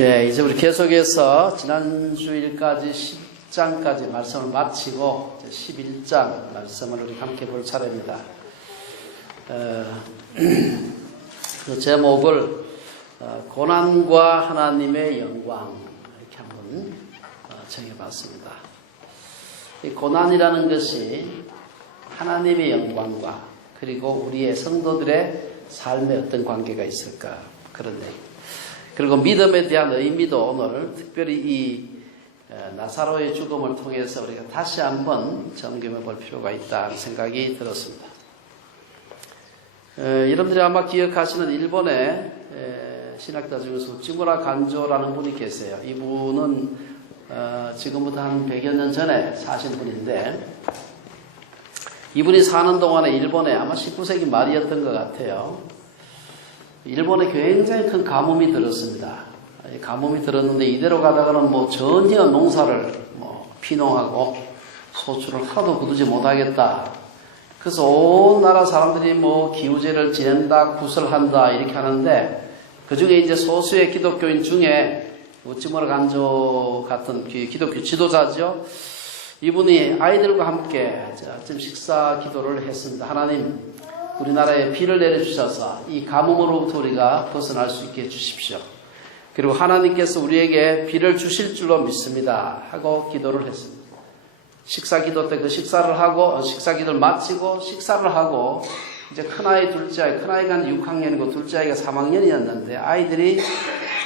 예, 이제 우리 계속해서 지난 주일까지 10장까지 말씀을 마치고 11장 말씀을 우리 함께 볼 차례입니다. 그 제목을 고난과 하나님의 영광 이렇게 한번 정해봤습니다. 이 고난이라는 것이 하나님의 영광과 그리고 우리의 성도들의 삶에 어떤 관계가 있을까 그런 얘기. 그리고 믿음에 대한 의미도 오늘 특별히 이 나사로의 죽음을 통해서 우리가 다시 한번 점검해 볼 필요가 있다는 생각이 들었습니다. 여러분들이 아마 기억하시는 일본의 신학자 중에서 우찌무라 간조라는 분이 계세요. 이분은 지금부터 한 100여 년 전에 사신 분인데 이분이 사는 동안에 일본에 아마 19세기 말이었던 것 같아요. 일본에 굉장히 큰 가뭄이 들었습니다. 가뭄이 들었는데 이대로 가다가는 전혀 농사를 피농하고 소출을 하나도 거두지 못하겠다. 그래서 온 나라 사람들이 기우제를 지낸다, 구설한다 이렇게 하는데 그 중에 이제 소수의 기독교인 중에 우찌무라 간조 같은 기독교 지도자죠. 이분이 아이들과 함께 아침 식사 기도를 했습니다. 하나님, 우리나라에 비를 내려주셔서 이 가뭄으로부터 우리가 벗어날 수 있게 해주십시오. 그리고 하나님께서 우리에게 비를 주실 줄로 믿습니다 하고 기도를 했습니다. 식사 기도 때 그 식사 기도를 마치고 식사를 하고 이제 큰아이 둘째 큰아이가 6학년이고 둘째 아이가 3학년이었는데 아이들이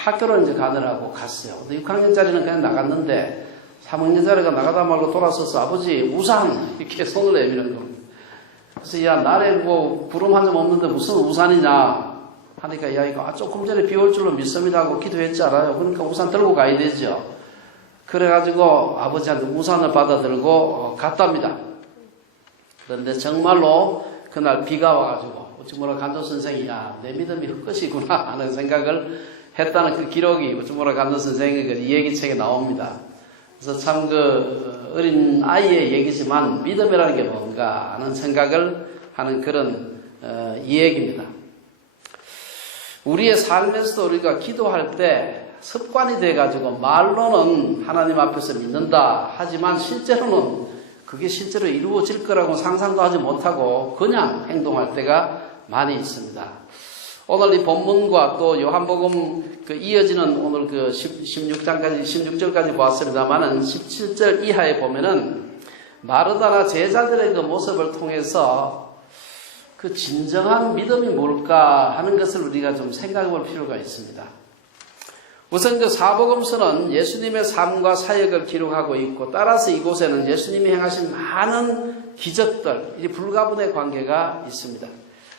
학교로 이제 가느라고 갔어요. 근데 6학년짜리는 그냥 나갔는데 3학년짜리가 나가다 말고 돌아서서 아버지 우산 이렇게 손을 내미는 겁니다. 그래서 야 날에 구름 한 점 없는데 무슨 우산이냐 하니까 야 이거 조금 전에 비 올 줄로 믿습니다 하고 기도했잖아요. 그러니까 우산 들고 가야 되죠. 그래가지고 아버지한테 우산을 받아들고 갔답니다. 그런데 정말로 그날 비가 와가지고 우찌무라 간조 선생이 야 내 믿음이 헛것이구나 하는 생각을 했다는 그 기록이 우찌무라 간조 선생의 이 얘기책에 나옵니다. 그래서 참 어린 아이의 얘기지만 믿음이라는 게 뭔가 하는 생각을 하는 그런 이 얘기입니다. 우리의 삶에서도 우리가 기도할 때 습관이 돼가지고 말로는 하나님 앞에서 믿는다 하지만 실제로는 그게 실제로 이루어질 거라고 상상도 하지 못하고 그냥 행동할 때가 많이 있습니다. 오늘 이 본문과 또 요한복음 이어지는 오늘 16절까지 보았습니다만은 17절 이하에 보면은 마르다나 제자들의 그 모습을 통해서 그 진정한 믿음이 뭘까 하는 것을 우리가 좀 생각해 볼 필요가 있습니다. 우선 그 사복음서는 예수님의 삶과 사역을 기록하고 있고 따라서 이곳에는 예수님이 행하신 많은 기적들, 이 불가분의 관계가 있습니다.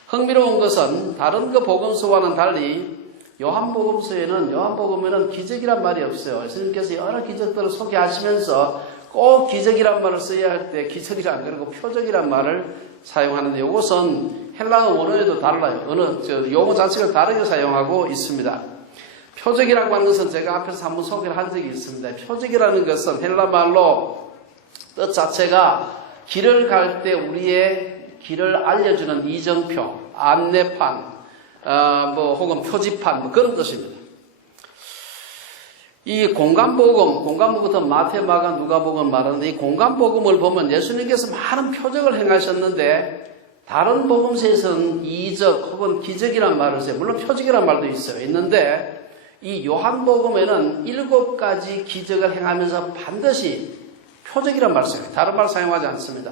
흥미로운 것은 다른 그 복음서와는 달리 요한복음에는 기적이란 말이 없어요. 예수님께서 여러 기적들을 소개하시면서 꼭 기적이란 말을 써야 할 때 기적이란 그리고 표적이란 말을 사용하는데 이것은 헬라어 원어에도 달라요. 용어 자체를 다르게 사용하고 있습니다. 표적이라고 하는 것은 제가 앞에서 한번 소개를 한 적이 있습니다. 표적이라는 것은 헬라 말로 뜻 자체가 길을 갈 때 우리의 길을 알려주는 이정표, 안내판, 혹은 표지판, 그런 뜻입니다. 이 공간복음부터 마태, 마가, 누가복음 말하는데 이 공간복음을 보면 예수님께서 많은 표적을 행하셨는데 다른 복음서에서는 이적 혹은 기적이란 말을 써요. 물론 표적이란 말도 있는데 이 요한복음에는 7가지 기적을 행하면서 반드시 표적이란 말을 써요. 다른 말 사용하지 않습니다.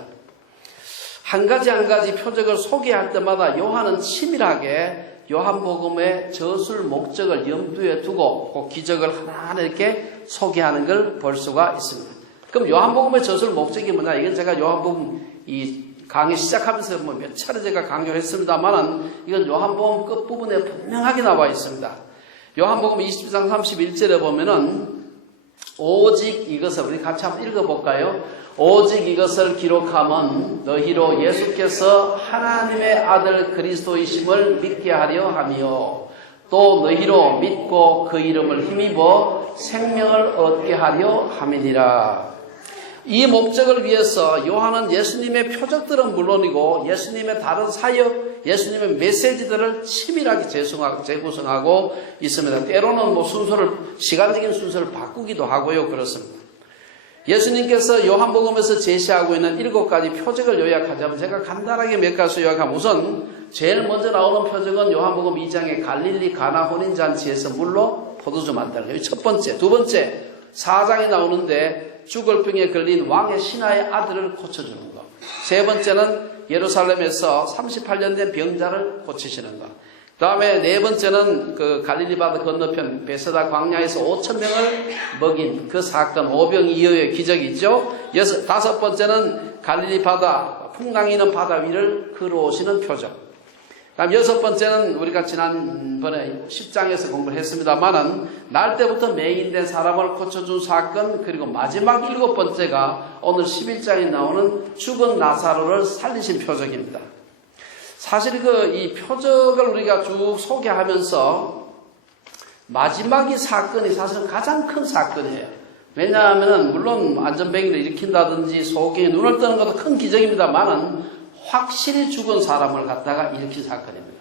한 가지 표적을 소개할 때마다 요한은 치밀하게 요한복음의 저술 목적을 염두에 두고 그 기적을 하나하나 이렇게 소개하는 걸 볼 수가 있습니다. 그럼 요한복음의 저술 목적이 뭐냐? 이건 제가 요한복음 이 강의 시작하면서 몇 차례 제가 강조를 했습니다만은 이건 요한복음 끝부분에 분명하게 나와 있습니다. 요한복음 20장 31절에 보면은 오직 이것을 우리 같이 한번 읽어볼까요? 오직 이것을 기록함은 너희로 예수께서 하나님의 아들 그리스도이심을 믿게 하려 하며 또 너희로 믿고 그 이름을 힘입어 생명을 얻게 하려 함이니라. 이 목적을 위해서 요한은 예수님의 표적들은 물론이고 예수님의 다른 사역 예수님의 메시지들을 치밀하게 재구성하고 있습니다. 때로는 시간적인 순서를 바꾸기도 하고요. 그렇습니다. 예수님께서 요한복음에서 제시하고 있는 7가지 표적을 요약하자면 제가 간단하게 몇 가지 요약하면 우선 제일 먼저 나오는 표적은 요한복음 2장의 갈릴리 가나 혼인잔치에서 물로 포도주 만드는 거예요. 첫 번째. 두 번째, 4장에 나오는데 죽을 병에 걸린 왕의 신하의 아들을 고쳐주는 거. 세 번째는 예루살렘에서 38년 된 병자를 고치시는 것. 그 다음에 네 번째는 그 갈릴리 바다 건너편 베세다 광야에서 5,000명을 먹인 그 사건, 오병이어의 기적이죠. 다섯 번째는 갈릴리 바다, 풍랑이는 바다 위를 걸어오시는 표적. 다음 여섯 번째는 우리가 지난번에 10장에서 공부를 했습니다만은 날 때부터 맹인된 사람을 고쳐준 사건, 그리고 마지막 7번째가 오늘 11장에 나오는 죽은 나사로를 살리신 표적입니다. 사실 이 표적을 우리가 쭉 소개하면서 마지막 이 사건이 사실은 가장 큰 사건이에요. 왜냐하면은 물론 안전뱅이를 일으킨다든지 소경이 눈을 뜨는 것도 큰 기적입니다만은 확실히 죽은 사람을 갖다가 일으킨 사건입니다.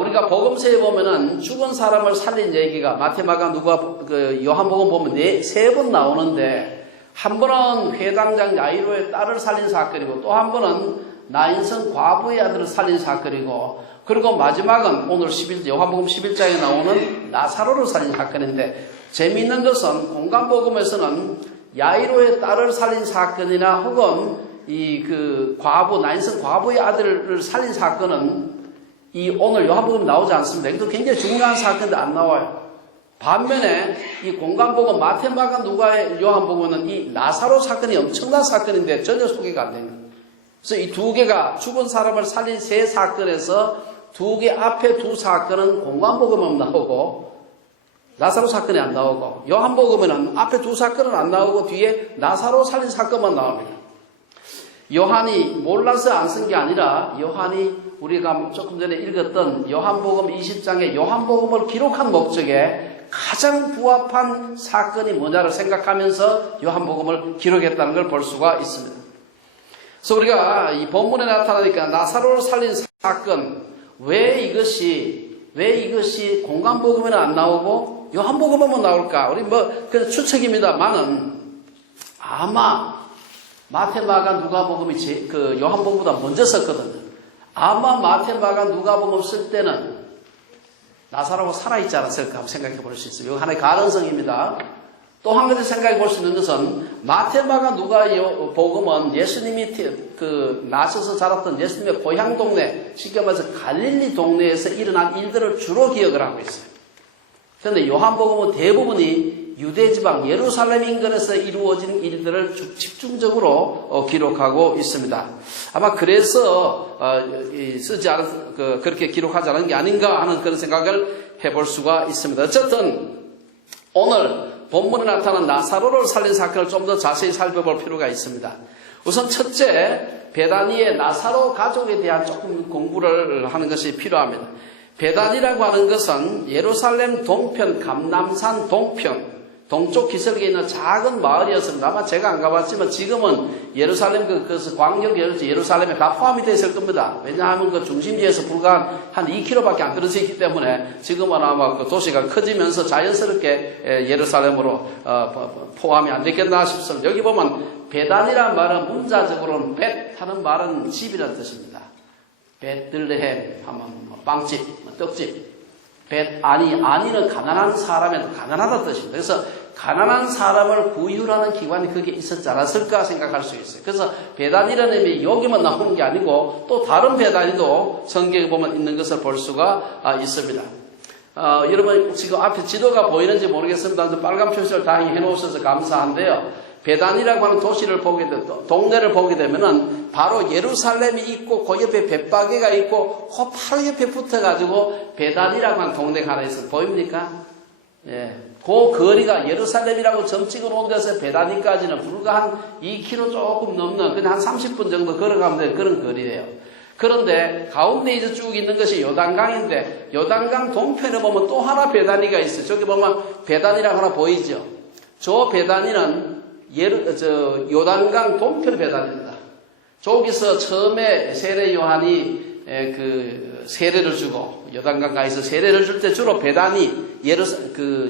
우리가 복음서에 보면은 죽은 사람을 살린 얘기가 마태마가 요한복음 보면 세 번 나오는데, 한 번은 회당장 야이로의 딸을 살린 사건이고, 또 한 번은 나인성 과부의 아들을 살린 사건이고, 그리고 마지막은 오늘 요한복음 11장에 나오는 나사로를 살린 사건인데, 재미있는 것은 공간복음에서는 야이로의 딸을 살린 사건이나 혹은 나인성 과부의 아들을 살린 사건은 오늘 요한복음 나오지 않습니다. 이것도 굉장히 중요한 사건인데 안 나와요. 반면에 이 공간복음 마태, 마가, 누가의 요한복음은 이 나사로 사건이 엄청난 사건인데 전혀 소개가 안 됩니다. 그래서 이 두 개가 죽은 사람을 살린 세 사건에서 두 개 앞에 두 사건은 공간복음은 나오고 나사로 사건이 안 나오고, 요한복음에는 앞에 두 사건은 안 나오고 뒤에 나사로 살린 사건만 나옵니다. 요한이 몰라서 안 쓴 게 아니라 요한이 우리가 조금 전에 읽었던 요한복음 20장의 요한복음을 기록한 목적에 가장 부합한 사건이 뭐냐를 생각하면서 요한복음을 기록했다는 걸 볼 수가 있습니다. 그래서 우리가 이 본문에 나타나니까 나사로를 살린 사건, 왜 이것이 공간복음에는 안 나오고 요한복음에만 나올까? 우리 그냥 추측입니다만은 아마 마태, 마가, 누가복음이 요한복음보다 먼저 썼거든요. 아마 마태, 마가, 누가복음 쓸 때는 나사로가 살아있지 않았을까 한번 생각해 볼 수 있어요. 이거 하나의 가능성입니다. 또 한 가지 생각해 볼 수 있는 것은 마태, 마가, 누가복음은 예수님이 나셔서 자랐던 예수님의 고향 동네, 쉽게 말해서 갈릴리 동네에서 일어난 일들을 주로 기억을 하고 있어요. 그런데 요한복음은 대부분이 유대지방 예루살렘 인근에서 이루어진 일들을 집중적으로 기록하고 있습니다. 아마 그래서 그렇게 기록하지 않은 게 아닌가 하는 그런 생각을 해볼 수가 있습니다. 어쨌든 오늘 본문에 나타난 나사로를 살린 사건을 좀 더 자세히 살펴볼 필요가 있습니다. 우선 첫째, 베다니의 나사로 가족에 대한 조금 공부를 하는 것이 필요합니다. 베단이라고 하는 것은 예루살렘 동편, 감람산 동쪽 기슭에 있는 작은 마을이었습니다. 아마 제가 안 가봤지만 지금은 예루살렘 광역 예루살렘에 다 포함이 되어 있을 겁니다. 왜냐하면 그 중심지에서 불과 한 2km밖에 안 떨어져 있기 때문에 지금은 아마 그 도시가 커지면서 자연스럽게 예루살렘으로 포함이 안 됐겠나 싶습니다. 여기 보면 베단이라는 말은 문자적으로는 벳 하는 말은 집이라는 뜻입니다. 베들레헴 하면 빵집, 떡집. 아니는 가난한 사람의 가난하다 뜻입니다. 그래서 가난한 사람을 구휼하는 기관이 거기에 있었지 않았을까 생각할 수 있어요. 그래서 베단이라는 이름이 여기만 나오는 게 아니고 또 다른 베단이도 성경에 보면 있는 것을 볼 수가 있습니다. 여러분 지금 앞에 지도가 보이는지 모르겠습니다. 빨간 표시를 다행히 해놓으셔서 감사한데요. 베단이라고 하는 도시를 동네를 보게 되면은 바로 예루살렘이 있고 그 옆에 벳바게가 있고 그 바로 옆에 붙어가지고 베단이라고 하는 동네가 하나 있어요. 보입니까? 예. 그 거리가 예루살렘이라고 점 찍어 놓은 데서 베다니까지는 불과 한 2km 조금 넘는 그냥 한 30분 정도 걸어가면 되는 그런 거리예요. 그런데 가운데 이제 쭉 있는 것이 요단강인데 요단강 동편에 보면 또 하나 베다니가 있어요. 저기 보면 베다니라고 하나 보이죠? 저 베다니는 요단강 동편 베다니입니다. 저기서 처음에 세례 요한이 그 세례를 주고 요단강가에서 세례를 줄 때 주로 베다니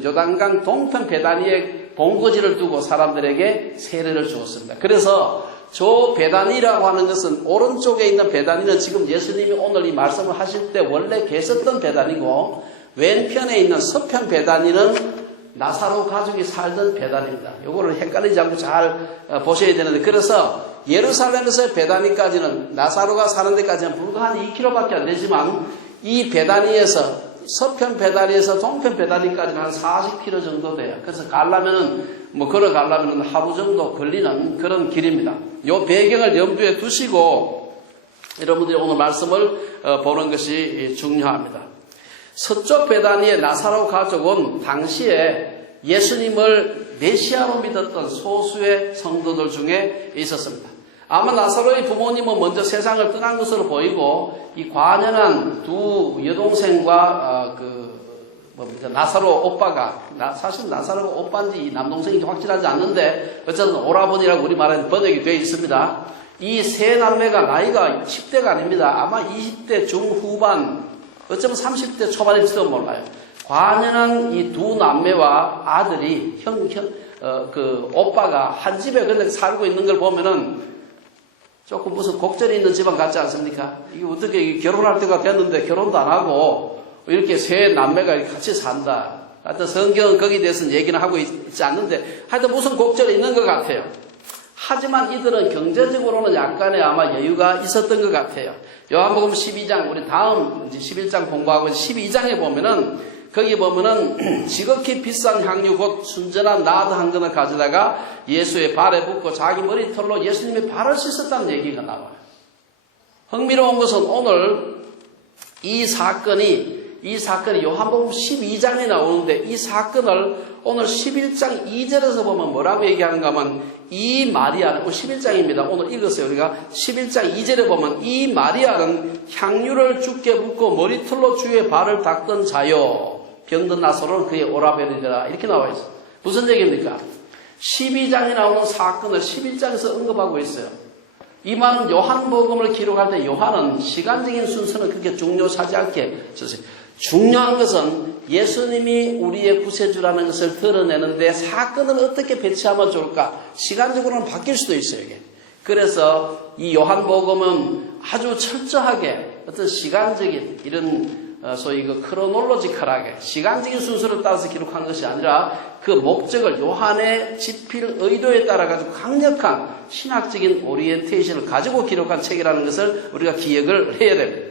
요단강 동편 베다니에 본거지를 두고 사람들에게 세례를 주었습니다. 그래서 저 베다니라고 하는 것은 오른쪽에 있는 베다니는 지금 예수님이 오늘 이 말씀을 하실 때 원래 계셨던 베다니고 왼편에 있는 서편 베다니는 나사로 가족이 살던 베다니입니다. 요거를 헷갈리지 않고 잘 보셔야 되는데, 그래서 예루살렘에서 베다니까지는 나사로가 사는 데까지는 불과 한 2km밖에 안 되지만 이 베다니에서 서편 베다니에서 동편 베다니까지는 한 40km 정도 돼요. 그래서 걸어가려면 하루 정도 걸리는 그런 길입니다. 요 배경을 염두에 두시고 여러분들이 오늘 말씀을 보는 것이 중요합니다. 서쪽 베다니의 나사로 가족은 당시에 예수님을 메시아로 믿었던 소수의 성도들 중에 있었습니다. 아마 나사로의 부모님은 먼저 세상을 떠난 것으로 보이고 이 과연한 두 여동생과 나사로 오빠가 사실 나사로가 오빠인지 남동생인지 확실하지 않는데 어쨌든 오라버니라고 우리말에 번역이 되어 있습니다. 이 세 남매가 나이가 10대가 아닙니다. 아마 20대 중후반 어쩌면 30대 초반일지도 몰라요. 관연한 이 두 남매와 아들이 오빠가 한 집에 근데 살고 있는 걸 보면은 조금 무슨 곡절이 있는 집안 같지 않습니까? 이게 어떻게 결혼할 때가 됐는데 결혼도 안 하고 이렇게 세 남매가 이렇게 같이 산다. 하여튼 성경은 거기에 대해서는 얘기는 하고 있지 않는데 하여튼 무슨 곡절이 있는 것 같아요. 하지만 이들은 경제적으로는 약간의 아마 여유가 있었던 것 같아요. 요한복음 12장, 우리 다음 11장 공부하고 12장에 보면은, 거기 보면은 지극히 비싼 향유 곧 순전한 나드 한 근을 가져다가 예수의 발에 붓고 자기 머리털로 예수님의 발을 씻었다는 얘기가 나와요. 흥미로운 것은 오늘 이 사건이 요한복음 12장에 나오는데 이 사건을 오늘 11장 2절에서 보면 뭐라고 얘기하는가 하면 이 마리아는 11장입니다. 오늘 읽었어요. 우리가 11장 2절에 보면 이 마리아는 향유를 주께 붓고 머리털로 주의 발을 닦던 자요. 병든 나사로는 그의 오라버니라. 이렇게 나와 있어요. 무슨 얘기입니까? 12장에 나오는 사건을 11장에서 언급하고 있어요. 이 말은 요한복음을 기록할 때 요한은 시간적인 순서는 그렇게 중요하지 않게 썼어요. 중요한 것은 예수님이 우리의 구세주라는 것을 드러내는데 사건을 어떻게 배치하면 좋을까? 시간적으로는 바뀔 수도 있어요. 이게. 그래서 이 요한복음은 아주 철저하게 어떤 시간적인 이런 소위 크로놀로지컬하게 시간적인 순서를 따라서 기록한 것이 아니라 그 목적을 요한의 집필 의도에 따라 가지고 강력한 신학적인 오리엔테이션을 가지고 기록한 책이라는 것을 우리가 기억을 해야 됩니다.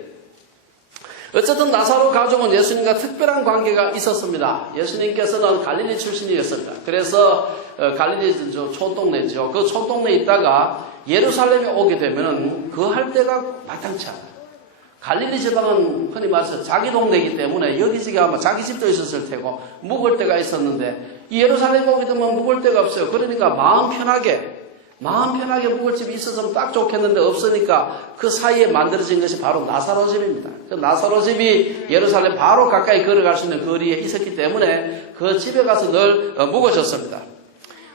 어쨌든 나사로 가족은 예수님과 특별한 관계가 있었습니다. 예수님께서는 갈릴리 출신이었습니다. 그래서 갈릴리 촌동네죠. 그 촌동네에 있다가 예루살렘에 오게 되면은 그 할 때가 마땅치 않아요. 갈릴리 지방은 흔히 말해서 자기 동네이기 때문에 여기저기 아마 자기 집도 있었을 테고 묵을 데가 있었는데 이 예루살렘에 오게 되면 묵을 데가 없어요. 그러니까 마음 편하게 묵을 집이 있었으면 딱 좋겠는데 없으니까 그 사이에 만들어진 것이 바로 나사로 집입니다. 그 나사로 집이 예루살렘 바로 가까이 걸어갈 수 있는 거리에 있었기 때문에 그 집에 가서 늘 묵어졌습니다.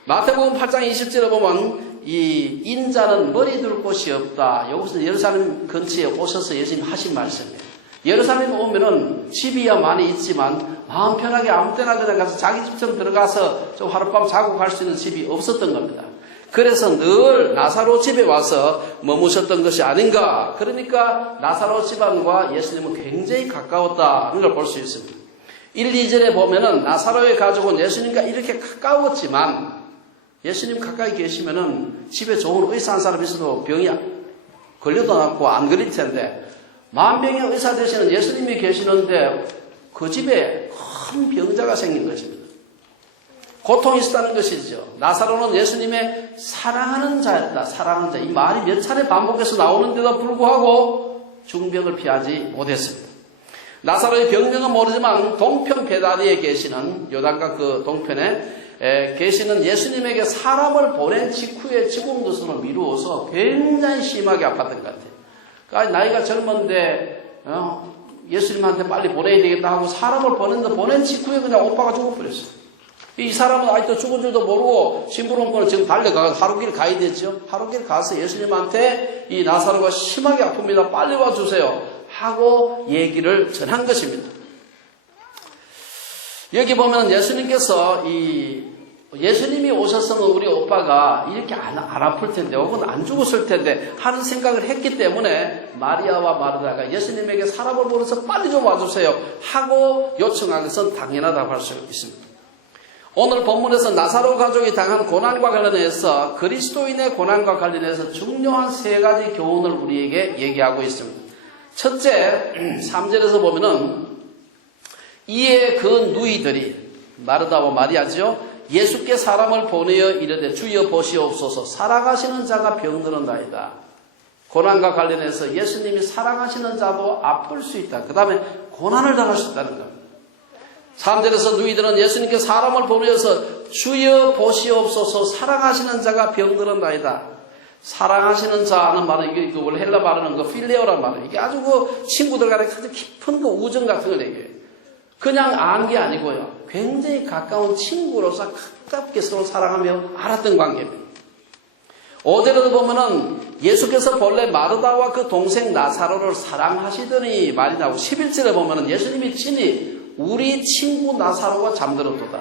마태복음 8장 20절에 보면 이 인자는 머리 둘 곳이 없다. 여기서 예루살렘 근처에 오셔서 예수님 하신 말씀이에요. 예루살렘에 오면은 집이야 많이 있지만 마음 편하게 아무 때나 그냥 가서 자기 집처럼 들어가서 좀 하룻밤 자고 갈 수 있는 집이 없었던 겁니다. 그래서 늘 나사로 집에 와서 머무셨던 것이 아닌가. 그러니까 나사로 집안과 예수님은 굉장히 가까웠다는 걸 볼 수 있습니다. 1, 2절에 보면은 나사로의 가족은 예수님과 이렇게 가까웠지만 예수님 가까이 계시면은 집에 좋은 의사 한 사람 있어도 병이 걸려도 않고 안 걸릴 텐데 만병의 의사 되시는 예수님이 계시는데 그 집에 큰 병자가 생긴 것입니다. 고통이 있었다는 것이죠. 나사로는 예수님의 사랑하는 자였다. 사랑하는 자. 이 말이 몇 차례 반복해서 나오는데도 불구하고 중병을 피하지 못했습니다. 나사로의 병명은 모르지만 동편 베다니에 계시는 요단강 그 동편에 계시는 예수님에게 사람을 보낸 직후에 지공도선을 미루어서 굉장히 심하게 아팠던 것 같아요. 그러니까 나이가 젊은데 예수님한테 빨리 보내야 되겠다 하고 사람을 보낸 직후에 그냥 오빠가 죽어버렸어요. 이 사람은 아직도 죽은 줄도 모르고 심부름꾼을 지금 달려가서 하루길 가야 되죠. 하루길 가서 예수님한테 이 나사로가 심하게 아픕니다. 빨리 와주세요. 하고 얘기를 전한 것입니다. 여기 보면 예수님께서 예수님이 오셨으면 우리 오빠가 이렇게 안 아플 텐데 혹은 안 죽었을 텐데 하는 생각을 했기 때문에 마리아와 마르다가 예수님에게 사람을 보내서 빨리 좀 와주세요 하고 요청한 것은 당연하다고 할 수 있습니다. 오늘 본문에서 나사로 가족이 당한 고난과 관련해서 그리스도인의 고난과 관련해서 중요한 세 가지 교훈을 우리에게 얘기하고 있습니다. 첫째, 3절에서 보면은 이에 그 누이들이 마르다와 마리아죠. 예수께 사람을 보내어 이르되 주여 보시옵소서 사랑하시는 자가 병들었나이다. 고난과 관련해서 예수님이 사랑하시는 자도 아플 수 있다. 그 다음에 고난을 당할 수 있다는 겁니다. 3절에서 누이들은 예수님께 사람을 보내어서 주여 보시옵소서 사랑하시는 자가 병들었나이다. 사랑하시는 자는 말은 이게 원래 헬라 말하는 그 필레오란 말이에요. 이게 아주 그 친구들 간에 아주 깊은 그 우정 같은 걸 얘기해요. 그냥 안 게 아니고요. 굉장히 가까운 친구로서 가깝게 서로 사랑하며 알았던 관계입니다. 5절에도 보면은 예수께서 본래 마르다와 그 동생 나사로를 사랑하시더니 말이 나오고 11절에 보면은 예수님이 친히 우리 친구 나사로가 잠들었도다.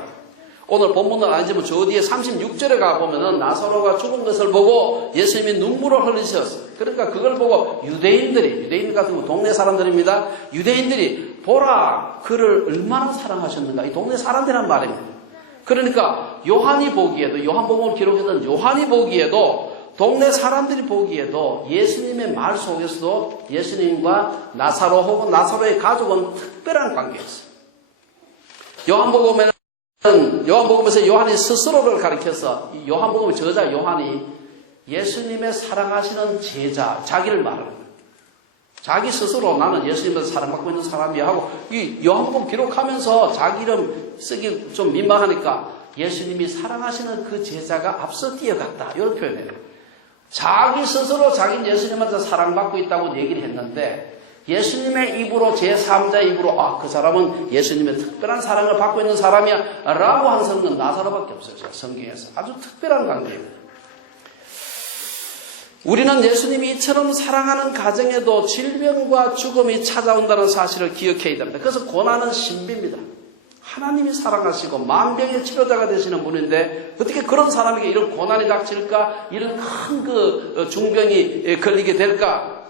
오늘 본문은 아니지만 저 뒤에 36절에 가보면은 나사로가 죽은 것을 보고 예수님이 눈물을 흘리셨어요. 그러니까 그걸 보고 유대인 같은 거 동네 사람들입니다. 유대인들이 보라 그를 얼마나 사랑하셨는가. 이 동네 사람들이란 말입니다. 그러니까 요한이 보기에도 요한복음을 기록했던 요한이 보기에도 동네 사람들이 보기에도 예수님의 말 속에서도 예수님과 나사로 혹은 나사로의 가족은 특별한 관계였어요. 요한복음에서 요한이 스스로를 가리켜서 요한복음의 저자 요한이 예수님의 사랑하시는 제자, 자기를 말합니다. 자기 스스로 나는 예수님에서 사랑받고 있는 사람이야 하고 이 요한복음 기록하면서 자기 이름 쓰기 좀 민망하니까 예수님이 사랑하시는 그 제자가 앞서 뛰어갔다. 이런 표현이에요. 자기 스스로 자기는 예수님한테 사랑받고 있다고 얘기를 했는데 예수님의 입으로 제3자의 입으로 그 사람은 예수님의 특별한 사랑을 받고 있는 사람이야 라고 한 성은 나사로밖에 없어요. 성경에서 아주 특별한 관계입니다. 우리는 예수님이 이처럼 사랑하는 가정에도 질병과 죽음이 찾아온다는 사실을 기억해야 됩니다. 그래서 고난은 신비입니다. 하나님이 사랑하시고 만병의 치료자가 되시는 분인데 어떻게 그런 사람에게 이런 고난이 닥칠까? 이런 큰 그 중병이 걸리게 될까?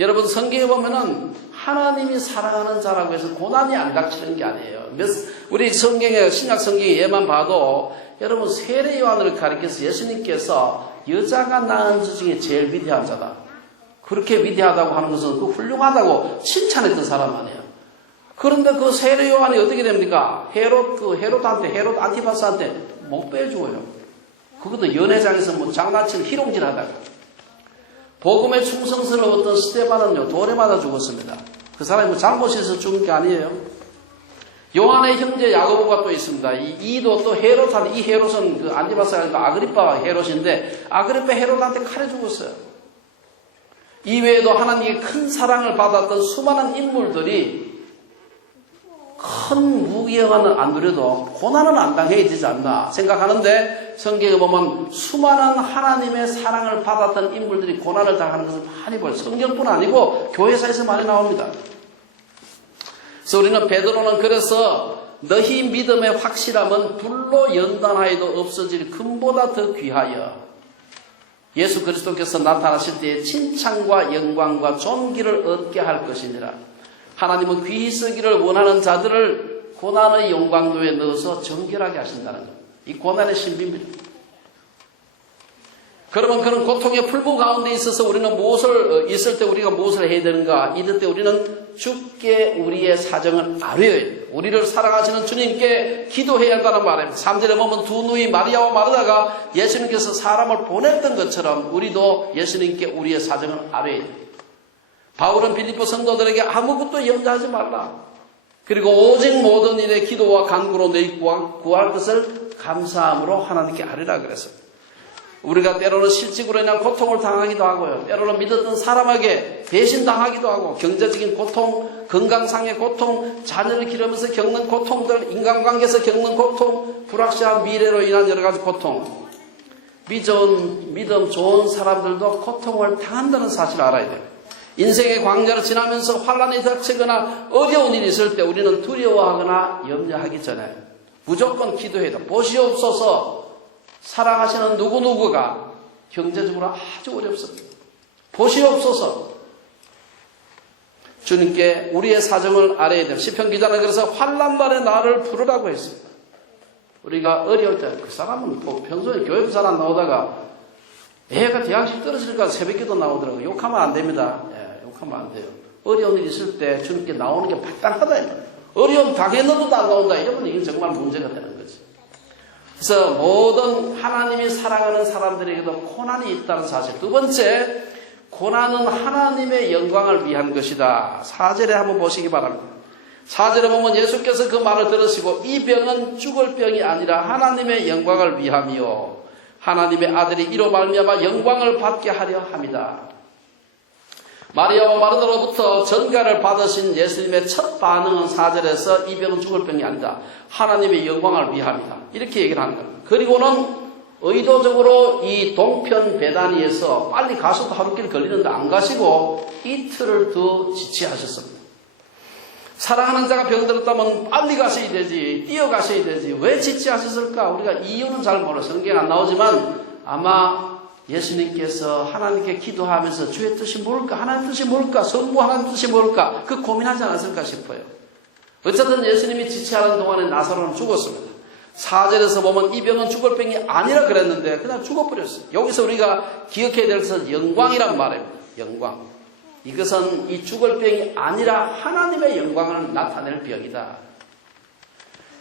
여러분 성경에 보면은 하나님이 사랑하는 자라고 해서 고난이 안 닥치는 게 아니에요. 우리 성경에 신약 성경에 예만 봐도 여러분 세례 요한을 가리켜서 예수님께서 여자가 낳은 자 중에 제일 위대한 자다. 그렇게 위대하다고 하는 것은 그 훌륭하다고 칭찬했던 사람 아니에요. 그런데 그 세례 요한이 어떻게 됩니까? 헤롯 안티파스한테 못 빼줘요. 그것도 연회장에서 뭐 장난치는 희롱질 하다가. 복음에 충성스러웠던 스데반은요, 돌에 맞아 죽었습니다. 그 사람이 뭐 잘못해서 죽은 게 아니에요. 요한의 형제 야고보가 또 있습니다. 이도 또 헤롯한테, 이 헤롯은 그 안티파스가 아니고 아그리파 헤롯인데, 아그리파 헤롯한테 칼에 죽었어요. 이외에도 하나님의 큰 사랑을 받았던 수많은 인물들이 큰 무기영화는 안 누려도 고난은 안 당해야 되지 않나 생각하는데 성경에 보면 수많은 하나님의 사랑을 받았던 인물들이 고난을 당하는 것을 많이 봐요. 성경뿐 아니고 교회사에서 많이 나옵니다. 그래서 우리는 베드로는 그래서 너희 믿음의 확실함은 불로 연단하여도 없어질 금보다 더 귀하여 예수 그리스도께서 나타나실 때에 칭찬과 영광과 존귀를 얻게 할 것이니라. 하나님은 귀히 쓰기를 원하는 자들을 고난의 영광도에 넣어서 정결하게 하신다는 겁니다. 이 고난의 신비입니다. 그러면 그런 고통의 풀부 가운데 있어서 우리는 있을 때 우리가 무엇을 해야 되는가? 이럴 때 우리는 주께 우리의 사정을 아뢰어야 돼요. 우리를 사랑하시는 주님께 기도해야 한다는 말입니다. 3절에 보면 두 누이 마리아와 마르다가 예수님께서 사람을 보냈던 것처럼 우리도 예수님께 우리의 사정을 아뢰어야 돼요. 바울은 빌립보 성도들에게 아무것도 염려하지 말라. 그리고 오직 모든 일에 기도와 간구로 너희 구할 것을 감사함으로 하나님께 아뢰라 그랬어요. 우리가 때로는 실직으로 인한 고통을 당하기도 하고요. 때로는 믿었던 사람에게 배신당하기도 하고 경제적인 고통, 건강상의 고통, 자녀를 기르면서 겪는 고통들, 인간관계에서 겪는 고통, 불확실한 미래로 인한 여러 가지 고통. 믿음 좋은 사람들도 고통을 당한다는 사실을 알아야 돼요. 인생의 광야를 지나면서 환란이 닥치거나 어려운 일이 있을 때 우리는 두려워하거나 염려하기 전에 무조건 기도해야 돼요. 보시옵소서. 사랑하시는 누구누구가 경제적으로 아주 어렵습니다. 보시옵소서. 주님께 우리의 사정을 알아야 돼요. 시편 기자는 그래서 환난날에 나를 부르라고 했습니다. 우리가 어려울 때 그 사람은 뭐 평소에 교회도 잘 안 나오다가 애가 대학식 떨어질까 새벽기도 나오더라고요. 욕하면 안 됩니다. 욕하면 안 돼요. 어려운 일이 있을 때 주님께 나오는 게 마땅하다. 어려움 당해너도 안 나온다. 이러면 이게 정말 문제가 되는 거지. 그래서 모든 하나님이 사랑하는 사람들에게도 고난이 있다는 사실. 두 번째, 고난은 하나님의 영광을 위한 것이다. 4절에 한번 보시기 바랍니다. 4절에 보면 예수께서 그 말을 들으시고 이 병은 죽을 병이 아니라 하나님의 영광을 위함이요 하나님의 아들이 이로 말미암아 영광을 받게 하려 함이다. 마리아와 마르다로부터 전가를 받으신 예수님의 첫 반응은 4절에서 이 병은 죽을 병이 아니다. 하나님의 영광을 위함이다. 이렇게 얘기를 하는 겁니다. 그리고는 의도적으로 이 동편 베다니에서 빨리 가서도 하루길 걸리는데 안 가시고 이틀을 더 지체하셨습니다. 사랑하는 자가 병들었다면 빨리 가셔야 되지, 뛰어가셔야 되지. 왜 지체하셨을까? 우리가 이유는 잘 몰라요. 성경에 안 나오지만 아마 예수님께서 하나님께 기도하면서 주의 뜻이 뭘까? 하나님 뜻이 뭘까? 성부 하나님 뜻이 뭘까? 그 고민하지 않았을까 싶어요. 어쨌든 예수님이 지체하는 동안에 나사로는 죽었습니다. 4절에서 보면 이 병은 죽을 병이 아니라 그랬는데 그냥 죽어버렸어요. 여기서 우리가 기억해야 될 것은 영광이란 말입니다. 영광. 이것은 이 죽을 병이 아니라 하나님의 영광을 나타낼 병이다.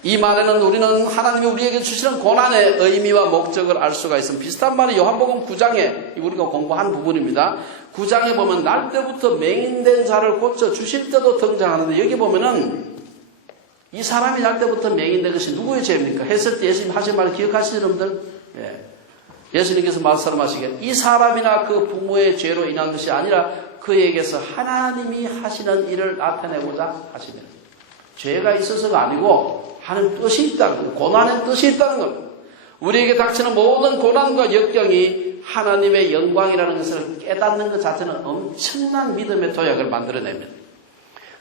이 말에는 우리는 하나님이 우리에게 주시는 고난의 의미와 목적을 알 수가 있습니다. 비슷한 말이 요한복음 9장에 우리가 공부한 부분입니다. 9장에 보면 날 때부터 맹인된 자를 고쳐 주실 때도 등장하는데 여기 보면은 이 사람이 날 때부터 맹인된 것이 누구의 죄입니까? 했을 때 예수님 하신 말 기억하시는 여러분들? 예수님께서 말씀하시기에 이 사람이나 그 부모의 죄로 인한 것이 아니라 그에게서 하나님이 하시는 일을 나타내고자 하시는 죄가 있어서가 아니고 하는 뜻이 있다는 거예요. 고난의 뜻이 있다는 겁니다. 우리에게 닥치는 모든 고난과 역경이 하나님의 영광이라는 것을 깨닫는 것 자체는 엄청난 믿음의 도약을 만들어냅니다.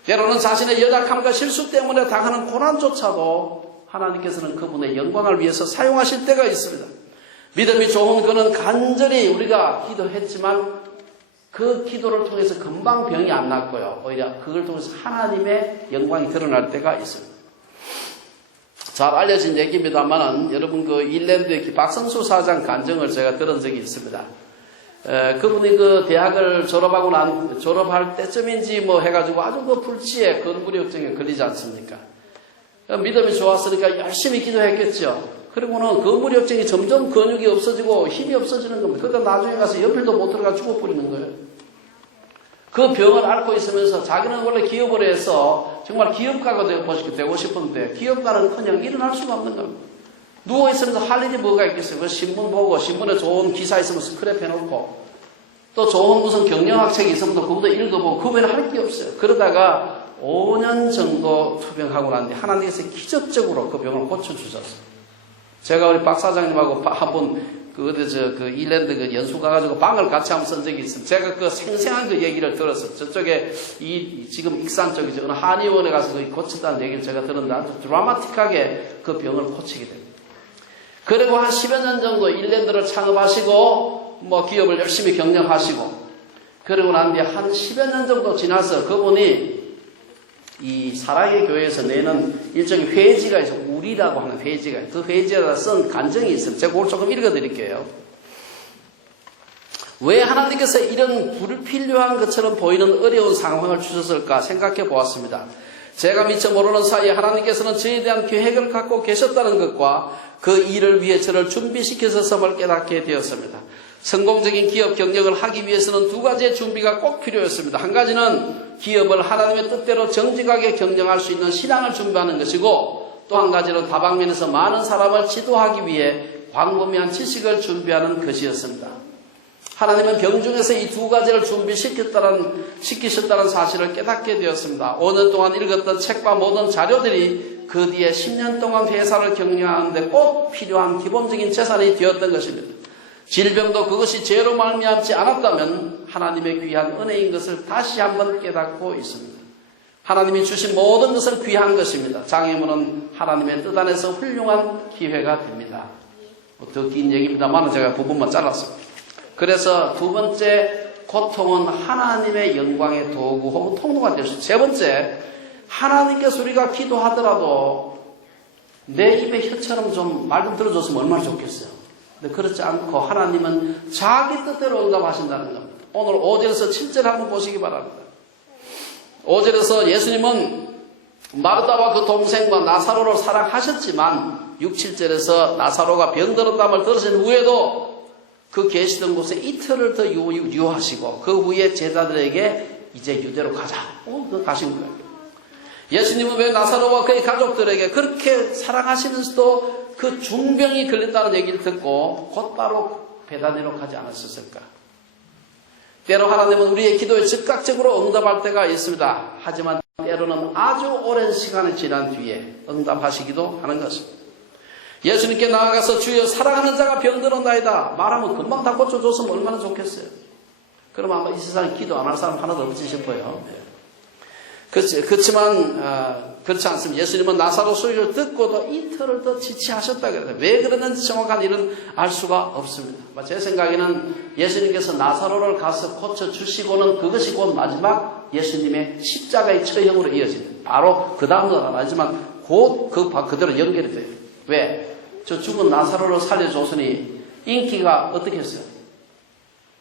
때로는 자신의 연약함과 실수 때문에 당하는 고난조차도 하나님께서는 그분의 영광을 위해서 사용하실 때가 있습니다. 믿음이 좋은 그는 간절히 우리가 기도했지만 그 기도를 통해서 금방 병이 안 낫고요. 오히려 그걸 통해서 하나님의 영광이 드러날 때가 있습니다. 잘 알려진 얘기입니다만은 여러분 그 일랜드의 박성수 사장 간증을 제가 들은 적이 있습니다. 그분이 그 대학을 졸업할 때쯤인지 뭐 해가지고 아주 그 불치에 근무력증에 걸리지 않습니까? 믿음이 좋았으니까 열심히 기도했겠죠. 그리고는 근무력증이 점점 근육이 없어지고 힘이 없어지는 겁니다. 그러다 나중에 가서 연필도 못 들어가 죽어버리는 거예요. 그 병을 앓고 있으면서 자기는 원래 기업을 해서 정말 기업가가 되고 싶은데 기업가는커녕 일어날 수가 없는 겁니다. 누워있으면서 할 일이 뭐가 있겠어요? 그 신문 보고 신문에 좋은 기사 있으면 스크랩 해놓고 또 좋은 무슨 경영학책이 있으면 또 그것도 읽어보고 그 외에는 할 게 없어요. 그러다가 5년 정도 투병하고 난 뒤 하나님께서 기적적으로 그 병을 고쳐주셨어요. 제가 우리 박 사장님하고 한번 그 일랜드 그 연수 가가지고 방을 같이 한번 쓴 적이 있습니다. 제가 그 생생한 그 얘기를 들었어요. 저쪽에 지금 익산 쪽이죠. 어느 한의원에 가서 고쳤다는 얘기를 제가 들었는데 아주 드라마틱하게 그 병을 고치게 됩니다. 그리고 한 10여 년 정도 일랜드를 창업하시고 뭐 기업을 열심히 경영하시고 그러고 난 뒤에 한 10여 년 정도 지나서 그분이 이 사랑의 교회에서 내는 일종의 회지가 있어요. 우리라고 하는 회지가 있어요. 그 회지에다 쓴 간증이 있어요. 제가 그걸 조금 읽어드릴게요. 왜 하나님께서 이런 불필요한 것처럼 보이는 어려운 상황을 주셨을까 생각해 보았습니다. 제가 미처 모르는 사이에 하나님께서는 저에 대한 계획을 갖고 계셨다는 것과 그 일을 위해 저를 준비시켜서을 깨닫게 되었습니다. 성공적인 기업 경영을 하기 위해서는 두 가지의 준비가 꼭 필요했습니다. 한 가지는 기업을 하나님의 뜻대로 정직하게 경영할 수 있는 신앙을 준비하는 것이고 또 한 가지는 다방면에서 많은 사람을 지도하기 위해 광범위한 지식을 준비하는 것이었습니다. 하나님은 병중에서 이 두 가지를 시키셨다는 사실을 깨닫게 되었습니다. 5년 동안 읽었던 책과 모든 자료들이 그 뒤에 10년 동안 회사를 경영하는데 꼭 필요한 기본적인 재산이 되었던 것입니다. 질병도 그것이 죄로 말미암지 않았다면 하나님의 귀한 은혜인 것을 다시 한번 깨닫고 있습니다. 하나님이 주신 모든 것은 귀한 것입니다. 장애물은 하나님의 뜻 안에서 훌륭한 기회가 됩니다. 더 긴 얘기입니다만 제가 부분만 잘랐습니다. 그래서 두 번째 고통은 하나님의 영광의 도구 혹은 통로가 될 수 있습니다. 세 번째, 하나님께서 우리가 기도하더라도 내 입의 혀처럼 좀 말 좀 들어줬으면 얼마나 좋겠어요. 근데 그렇지 않고 하나님은 자기 뜻대로 응답하신다는 겁니다. 오늘 5절에서 7절 한번 보시기 바랍니다. 5절에서 예수님은 마르다와 그 동생과 나사로를 사랑하셨지만 6, 7절에서 나사로가 병들었다는 걸 들으신 후에도 그 계시던 곳에 이틀을 더 유하시고 그 후에 제자들에게 이제 유대로 가자. 가신 거예요. 예수님은 왜 나사로와 그의 가족들에게 그렇게 사랑하시면서도 그 중병이 걸렸다는 얘기를 듣고 곧바로 베다니로 가지 않았을까? 때로 하나님은 우리의 기도에 즉각적으로 응답할 때가 있습니다. 하지만 때로는 아주 오랜 시간이 지난 뒤에 응답하시기도 하는 것입니다. 예수님께 나아가서 주여 사랑하는 자가 병들었나이다 말하면 금방 다 고쳐줬으면 얼마나 좋겠어요. 그럼 아마 이 세상에 기도 안 할 사람 하나도 없지 싶어요. 그렇지만 그렇지 않습니다. 예수님은 나사로 소리를 듣고도 이틀을 더 지체하셨다 그래요. 왜 그러는지 정확한 일은 알 수가 없습니다. 제 생각에는 예수님께서 나사로를 가서 고쳐주시고는 그것이 곧 마지막 예수님의 십자가의 처형으로 이어집니다. 바로 그 다음은 안 하지만 곧 그대로 연결이 돼요. 왜? 저 죽은 나사로를 살려줬으니 인기가 어떻게 했어요?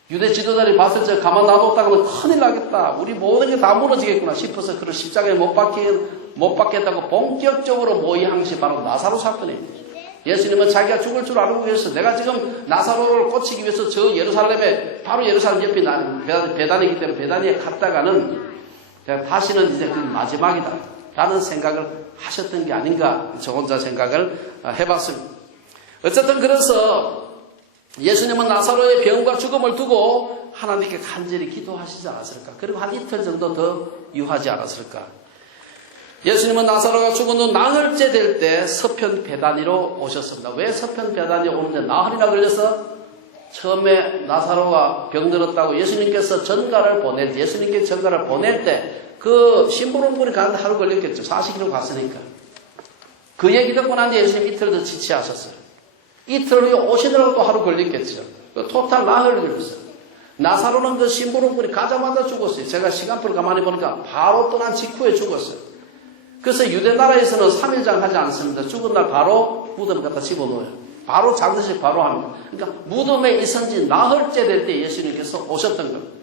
유대 지도자들이 봤을 때 가만 놔뒀다 그러면 큰일 나겠다. 우리 모든 게 다 무너지겠구나 싶어서 그를 십자가에 못 박겠다고 본격적으로 모의한 것이 바로 나사로 사건입니다. 예수님은 자기가 죽을 줄 알고 계셔서 내가 지금 나사로를 고치기 위해서 저 예루살렘에 바로 예루살렘 옆에 베다니이기 때문에 베다니에 갔다가는 다시는 이제 그 마지막이다 라는 생각을 하셨던 게 아닌가 저 혼자 생각을 해봤습니다. 어쨌든 그래서 예수님은 나사로의 병과 죽음을 두고 하나님께 간절히 기도하시지 않았을까? 그리고 한 이틀 정도 더 유하지 않았을까? 예수님은 나사로가 죽은 후 나흘째 될 때 서편 베다니로 오셨습니다. 왜 서편 베다니에 오는데 나흘이나 걸려서 처음에 나사로가 병들었다고 예수님께서 예수님께 전가를 보낼 때 그 심부름꾼이 가는데 하루 걸렸겠죠. 40km 갔으니까. 그 얘기 듣고 난 뒤에 예수님 이틀 더 지체하셨어요. 이틀 후에 오시느라고 또 하루 걸렸겠죠. 토탈 나흘 걸렸어요. 나사로는 그 심부름꾼이 가자마자 죽었어요. 제가 시간표를 가만히 보니까 바로 떠난 직후에 죽었어요. 그래서 유대 나라에서는 3일장 하지 않습니다. 죽은 날 바로 무덤에 갖다 집어넣어요. 바로 장례식 바로 합니다. 그러니까 무덤에 있은 지 나흘째 될 때 예수님께서 오셨던 겁니다.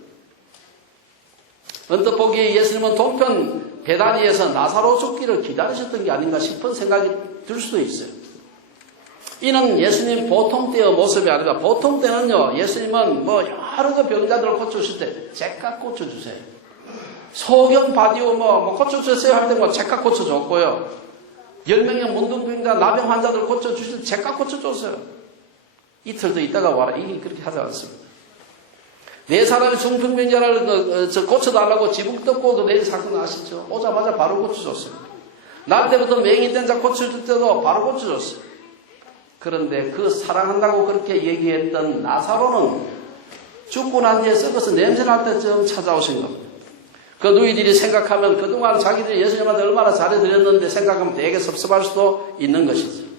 언뜻 보기에 예수님은 동편 베다니에서 나사로 죽기를 기다리셨던 게 아닌가 싶은 생각이 들 수도 있어요. 이는 예수님 보통 때의 모습이 아니라 보통 때는요, 예수님은 여러 그 병자들을 고쳐주실 때 제깍 고쳐주세요. 소경 바디오 고쳐주세요 할 때 제깍 고쳐줬고요. 10명의 문둥병자 나병 환자들 고쳐주실 때 제깍 고쳐줬어요. 이틀 더 있다가 와라. 이게 그렇게 하지 않습니다. 네 사람이 중풍병자를 고쳐달라고 지붕 뜯고 그 내일 사건 아시죠? 오자마자 바로 고쳐줬어요. 나 때부터 맹인된 자 고쳐줄 때도 바로 고쳐줬어요. 그런데 그 사랑한다고 그렇게 얘기했던 나사로는 죽고 난 뒤에 썩어서 냄새날 때쯤 찾아오신 겁니다. 그 누이들이 생각하면 그동안 자기들이 예수님한테 얼마나 잘해드렸는데 생각하면 되게 섭섭할 수도 있는 것이죠.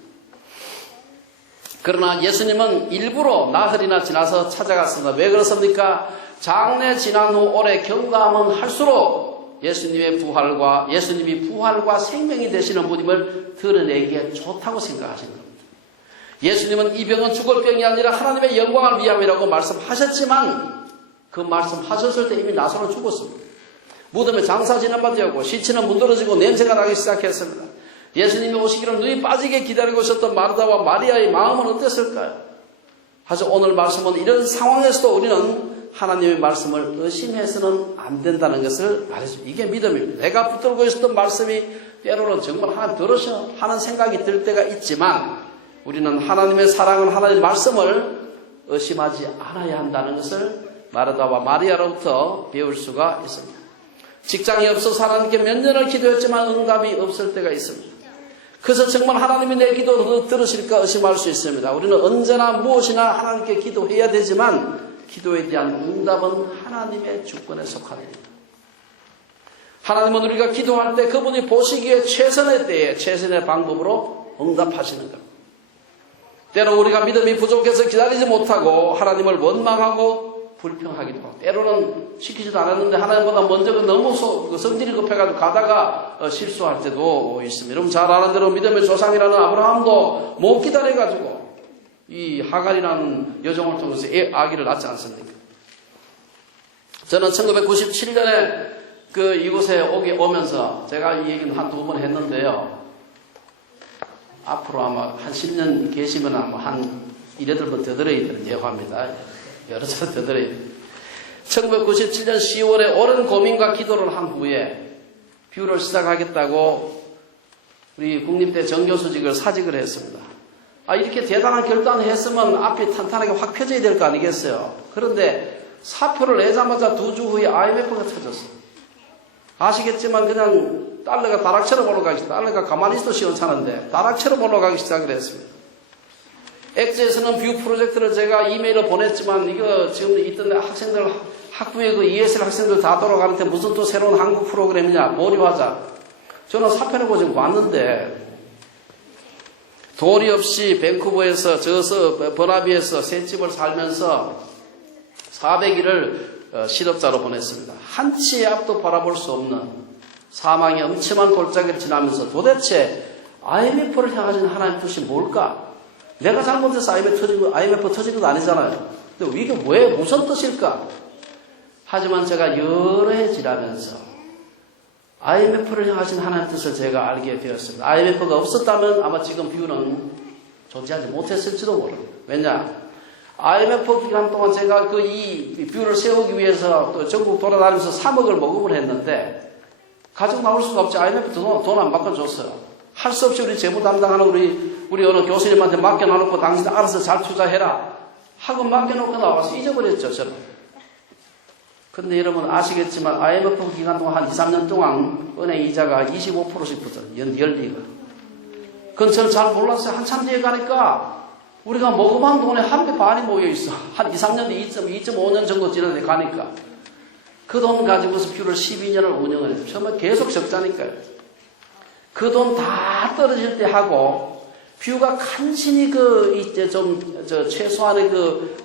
그러나 예수님은 일부러 나흘이나 지나서 찾아갔습니다. 왜 그렇습니까? 장래 지난 후 오래 경과하면 할수록 예수님이 부활과 생명이 되시는 분임을 드러내기에 좋다고 생각하신 겁니다. 예수님은 이 병은 죽을 병이 아니라 하나님의 영광을 위함이라고 말씀하셨지만 그 말씀하셨을 때 이미 나사로 죽었습니다. 무덤에 장사 지난바되었고 시체는 문드러지고 냄새가 나기 시작했습니다. 예수님이 오시기를 눈이 빠지게 기다리고 있었던 마르다와 마리아의 마음은 어땠을까요? 하지만 오늘 말씀은 이런 상황에서도 우리는 하나님의 말씀을 의심해서는 안 된다는 것을 말해줍니다. 이게 믿음입니다. 내가 붙들고 있었던 말씀이 때로는 정말 하나님 들으셔 하는 생각이 들 때가 있지만 우리는 하나님의 사랑은 하나님의 말씀을 의심하지 않아야 한다는 것을 마르다와 마리아로부터 배울 수가 있습니다. 직장이 없어서 하나님께 몇 년을 기도했지만 응답이 없을 때가 있습니다. 그래서 정말 하나님이 내 기도를 들으실까 의심할 수 있습니다. 우리는 언제나 무엇이나 하나님께 기도해야 되지만 기도에 대한 응답은 하나님의 주권에 속한 일입니다. 하나님은 우리가 기도할 때 그분이 보시기에 최선의 때에 최선의 방법으로 응답하시는 겁니다. 때로 우리가 믿음이 부족해서 기다리지 못하고 하나님을 원망하고 불평하기도 하고, 때로는 시키지도 않았는데 하나님보다 먼저 너무 성질이 급해가지고 가다가 실수할 때도 있습니다. 여러분 잘 아는 대로 믿음의 조상이라는 아브라함도 못 기다려가지고 이 하갈이라는 여종을 통해서 아기를 낳지 않습니까? 저는 1997년에 이곳에 오면서 제가 이 얘기는 한 2번 했는데요. 앞으로 아마 한 10년 계시면 아마 한 1~8번 더 들어야 되는 예고합니다. 여러 차례 더 들어야 됩니다. 1997년 10월에 오랜 고민과 기도를 한 후에 뷰를 시작하겠다고 우리 국립대 정교수직을 사직을 했습니다. 이렇게 대단한 결단을 했으면 앞이 탄탄하게 확 펴져야 될 거 아니겠어요? 그런데 사표를 내자마자 2주 후에 IMF가 터졌어요. 아시겠지만 그냥 달러가 다락처럼 올라가기 시작, 달러가 가만히 있어도 시원찮은데 다락처럼 올라가기 시작을 했습니다. 엑스에서는 뷰 프로젝트를 제가 이메일을 보냈지만 이거 지금 있던 학생들 학부의 ESL 학생들 다 돌아가는데 무슨 또 새로운 한국 프로그램이냐, 보류하자. 저는 사표내고 지금 왔는데 돈이 없이 밴쿠버에서 버나비에서 새 집을 살면서 400일을 실업자로 보냈습니다. 한치의 앞도 바라볼 수 없는 사망의 엄청난 골짜기를 지나면서 도대체 IMF를 향하신 하나님의 뜻이 뭘까? 내가 잘못해서 IMF 터진 건 아니잖아요. 근데 이게 왜 무슨 뜻일까? 하지만 제가 여러 해 지나면서 IMF를 향하신 하나님의 뜻을 제가 알게 되었습니다. IMF가 없었다면 아마 지금 뷰는 존재하지 못했을지도 모릅니다. 왜냐? IMF 기간 동안 제가 이 뷰를 세우기 위해서 또 전국 돌아다니면서 3억을 모금을 했는데 가지고 나올 수가 없지. IMF 돈 안 바꿔줬어요. 할 수 없이 우리 재무 담당하는 우리 어느 교수님한테 맡겨놓고 당신 알아서 잘 투자해라 하고 맡겨놓고 나와서 잊어버렸죠, 저는. 근데 여러분 아시겠지만 IMF 기간 동안 한 2~3년 동안 은행 이자가 25%씩 붙어요. 연리가. 그건 저는 잘 몰랐어요. 한참 뒤에 가니까 우리가 모금한 돈에 한 배 반이 모여있어. 한 2~3년 뒤 2.5년 정도 지나서 가니까 그 돈 가지고서 뷰를 12년을 운영을 했어요. 처음에 계속 적자니까요. 그 돈 다 떨어질 때 하고 뷰가 간신히 최소한의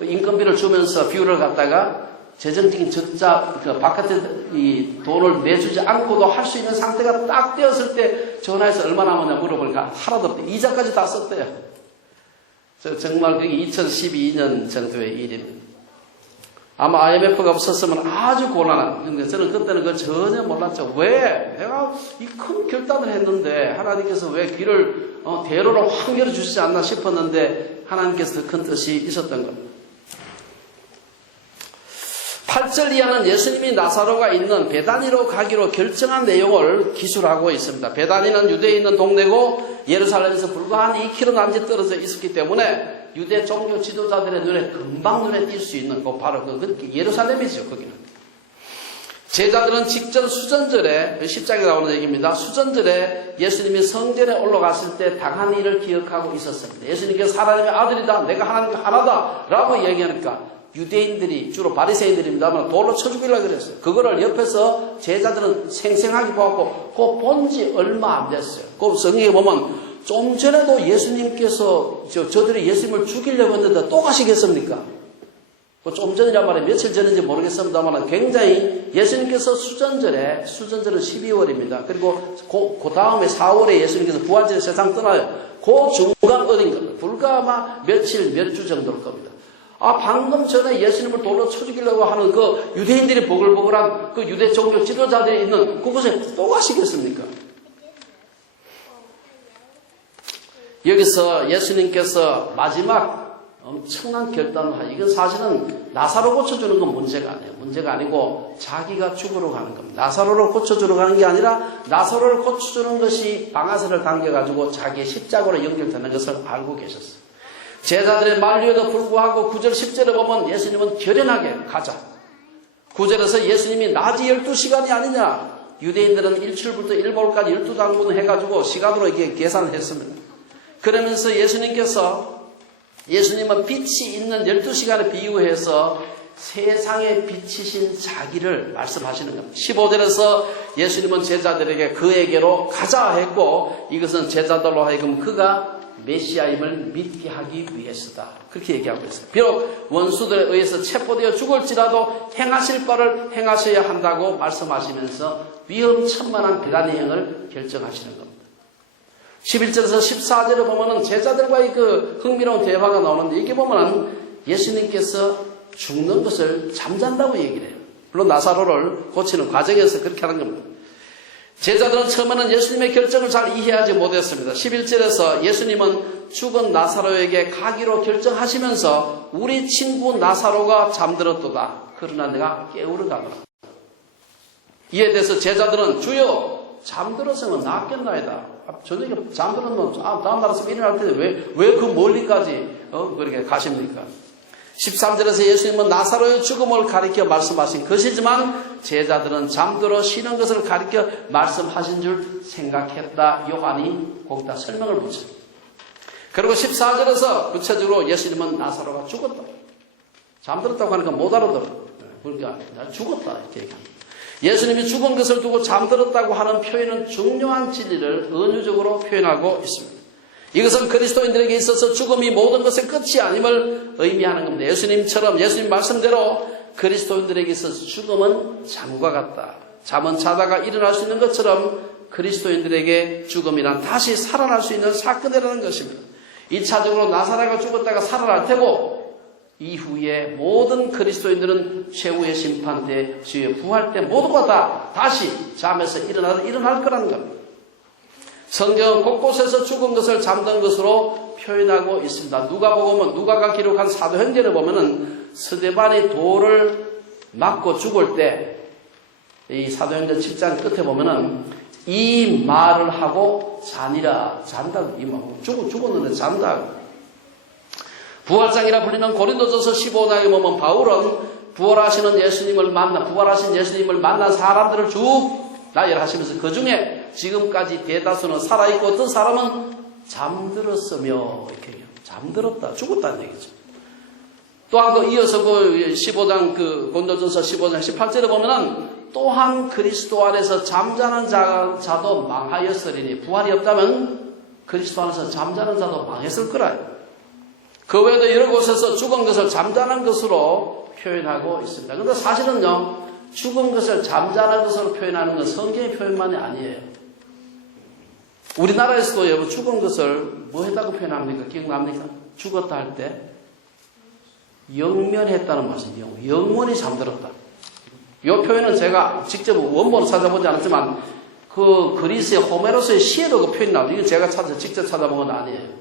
인건비를 주면서 뷰를 갖다가 재정적인 적자, 바깥에 이 돈을 내주지 않고도 할 수 있는 상태가 딱 되었을 때 전화해서 얼마 남았냐 물어보니까 하나도 없대. 이자까지 다 썼대요. 정말 그게 2012년 정도의 일입니다. 아마 IMF가 없었으면 아주 곤란한. 근데 저는 그때는 그걸 전혀 몰랐죠. 왜? 내가 이 큰 결단을 했는데 하나님께서 왜 길을 대로로 확 열어주시지 않나 싶었는데 하나님께서 더 큰 뜻이 있었던 겁니다. 8절 이하는 예수님이 나사로가 있는 베다니로 가기로 결정한 내용을 기술하고 있습니다. 베다니는 유대에 있는 동네고 예루살렘에서 불과 한 2km 남짓 떨어져 있었기 때문에 유대 종교 지도자들의 눈에 금방 눈에 띌 수 있는 바로 예루살렘이죠. 거기는. 제자들은 직전 수전절에 10장에 나오는 얘기입니다. 수전절에 예수님이 성전에 올라갔을 때 당한 일을 기억하고 있었습니다. 예수님께서 하나님의 아들이다, 내가 하나님과 하나다 라고 얘기하니까 유대인들이, 주로 바리새인들입니다만 돌로 쳐 죽이려고 그랬어요. 그거를 옆에서 제자들은 생생하게 보았고 그거 본 지 얼마 안 됐어요. 그 성경에 보면 좀 전에도 예수님께서 저들이 예수님을 죽이려고 했는데 또 가시겠습니까? 좀 전이란 말이에요. 며칠 전인지 모르겠습니다만 굉장히 예수님께서 수전절은 12월입니다. 그리고 그 다음에 4월에 예수님께서 부활절에 세상 떠나요. 그 중간 어딘 겁니다. 불과 아마 몇 주 정도일 겁니다. 방금 전에 예수님을 돌로 쳐 죽이려고 하는 그 유대인들이 보글보글한 그 유대 종교 지도자들이 있는 그곳에 또 가시겠습니까? 여기서 예수님께서 마지막 엄청난 결단을 하죠. 이건 사실은 나사로 고쳐주는 건 문제가 아니에요. 문제가 아니고 자기가 죽으러 가는 겁니다. 나사로를 고쳐주러 가는 게 아니라 나사로를 고쳐주는 것이 방아쇠를 당겨가지고 자기의 십자가로 연결되는 것을 알고 계셨어요. 제자들의 만류에도 불구하고 9절 10절에 보면 예수님은 결연하게 가자. 9절에서 예수님이 낮이 12시간이 아니냐. 유대인들은 일출부터 일몰까지 12장분 해가지고 시간으로 이렇게 계산을 했습니다. 그러면서 예수님은 빛이 있는 12시간에 비유해서 세상에 빛이신 자기를 말씀하시는 겁니다. 15절에서 예수님은 제자들에게 그에게로 가자 했고 이것은 제자들로 하여금 그가 메시아임을 믿게 하기 위해서다. 그렇게 얘기하고 있어요. 비록 원수들에 의해서 체포되어 죽을지라도 행하실 바를 행하셔야 한다고 말씀하시면서 위험천만한 비단의 행을 결정하시는 겁니다. 11절에서 14절에 보면은 제자들과의 그 흥미로운 대화가 나오는데 이게 보면은 예수님께서 죽는 것을 잠잔다고 얘기를 해요. 물론 나사로를 고치는 과정에서 그렇게 하는 겁니다. 제자들은 처음에는 예수님의 결정을 잘 이해하지 못했습니다. 11절에서 예수님은 죽은 나사로에게 가기로 결정하시면서 우리 친구 나사로가 잠들었도다. 그러나 내가 깨우러 가노라. 이에 대해서 제자들은 주여 잠들었으면 낫겠나이다. 저녁에 잠들었으면 다음 날 아침에 일어날 텐데 왜 그 멀리까지 그렇게 가십니까? 13절에서 예수님은 나사로의 죽음을 가리켜 말씀하신 것이지만 제자들은 잠들어 쉬는 것을 가리켜 말씀하신 줄 생각했다. 요한이 거기다 설명을 붙입니다. 그리고 14절에서 구체적으로 예수님은 나사로가 죽었다. 잠들었다고 하니까 못 알아들어. 그러니까 죽었다 이렇게 얘기합니다. 예수님이 죽은 것을 두고 잠들었다고 하는 표현은 중요한 진리를 은유적으로 표현하고 있습니다. 이것은 그리스도인들에게 있어서 죽음이 모든 것의 끝이 아님을 의미하는 겁니다. 예수님 말씀대로 그리스도인들에게 있어서 죽음은 잠과 같다. 잠은 자다가 일어날 수 있는 것처럼 그리스도인들에게 죽음이란 다시 살아날 수 있는 사건이라는 것입니다. 1차적으로 나사로가 죽었다가 살아날 테고 이후에 모든 그리스도인들은 최후의 심판 때 주의 부활 때 모두가 다 다시 잠에서 일어날 거라는 겁니다. 성경은 곳곳에서 죽은 것을 잠든 것으로 표현하고 있습니다. 누가가 기록한 사도행전에 보면은 스데반이 돌을 맞고 죽을 때 이 사도행전 7장 끝에 보면은 이 말을 하고 잔다고 죽었는데 잔다고. 부활장이라 불리는 고린도전서 15장에 보면 바울은 부활하신 예수님을 만난 사람들을 쭉 나열하시면서 그 중에 지금까지 대다수는 살아있고 어떤 사람은 잠들었으며 이렇게 잠들었다 죽었다는 얘기죠. 또한 그 이어서 그 15장 고린도전서 15장 18절에 보면은 또한 그리스도 안에서 잠자는 자도 망하였으리니 부활이 없다면 그리스도 안에서 잠자는 자도 망했을 거라. 그 외에도 여러 곳에서 죽은 것을 잠자는 것으로 표현하고 있습니다. 그런데 사실은요, 죽은 것을 잠자는 것으로 표현하는 건 성경의 표현만이 아니에요. 우리나라에서도 여러분 죽은 것을 뭐 했다고 표현합니까? 기억납니까? 죽었다 할 때 영면했다는 말씀이에요. 영원히 잠들었다. 이 표현은 제가 직접 원본을 찾아보지 않았지만 그 그리스의 호메로스의 시에도 그 표현이 나오죠. 이건 제가 직접 찾아본 건 아니에요.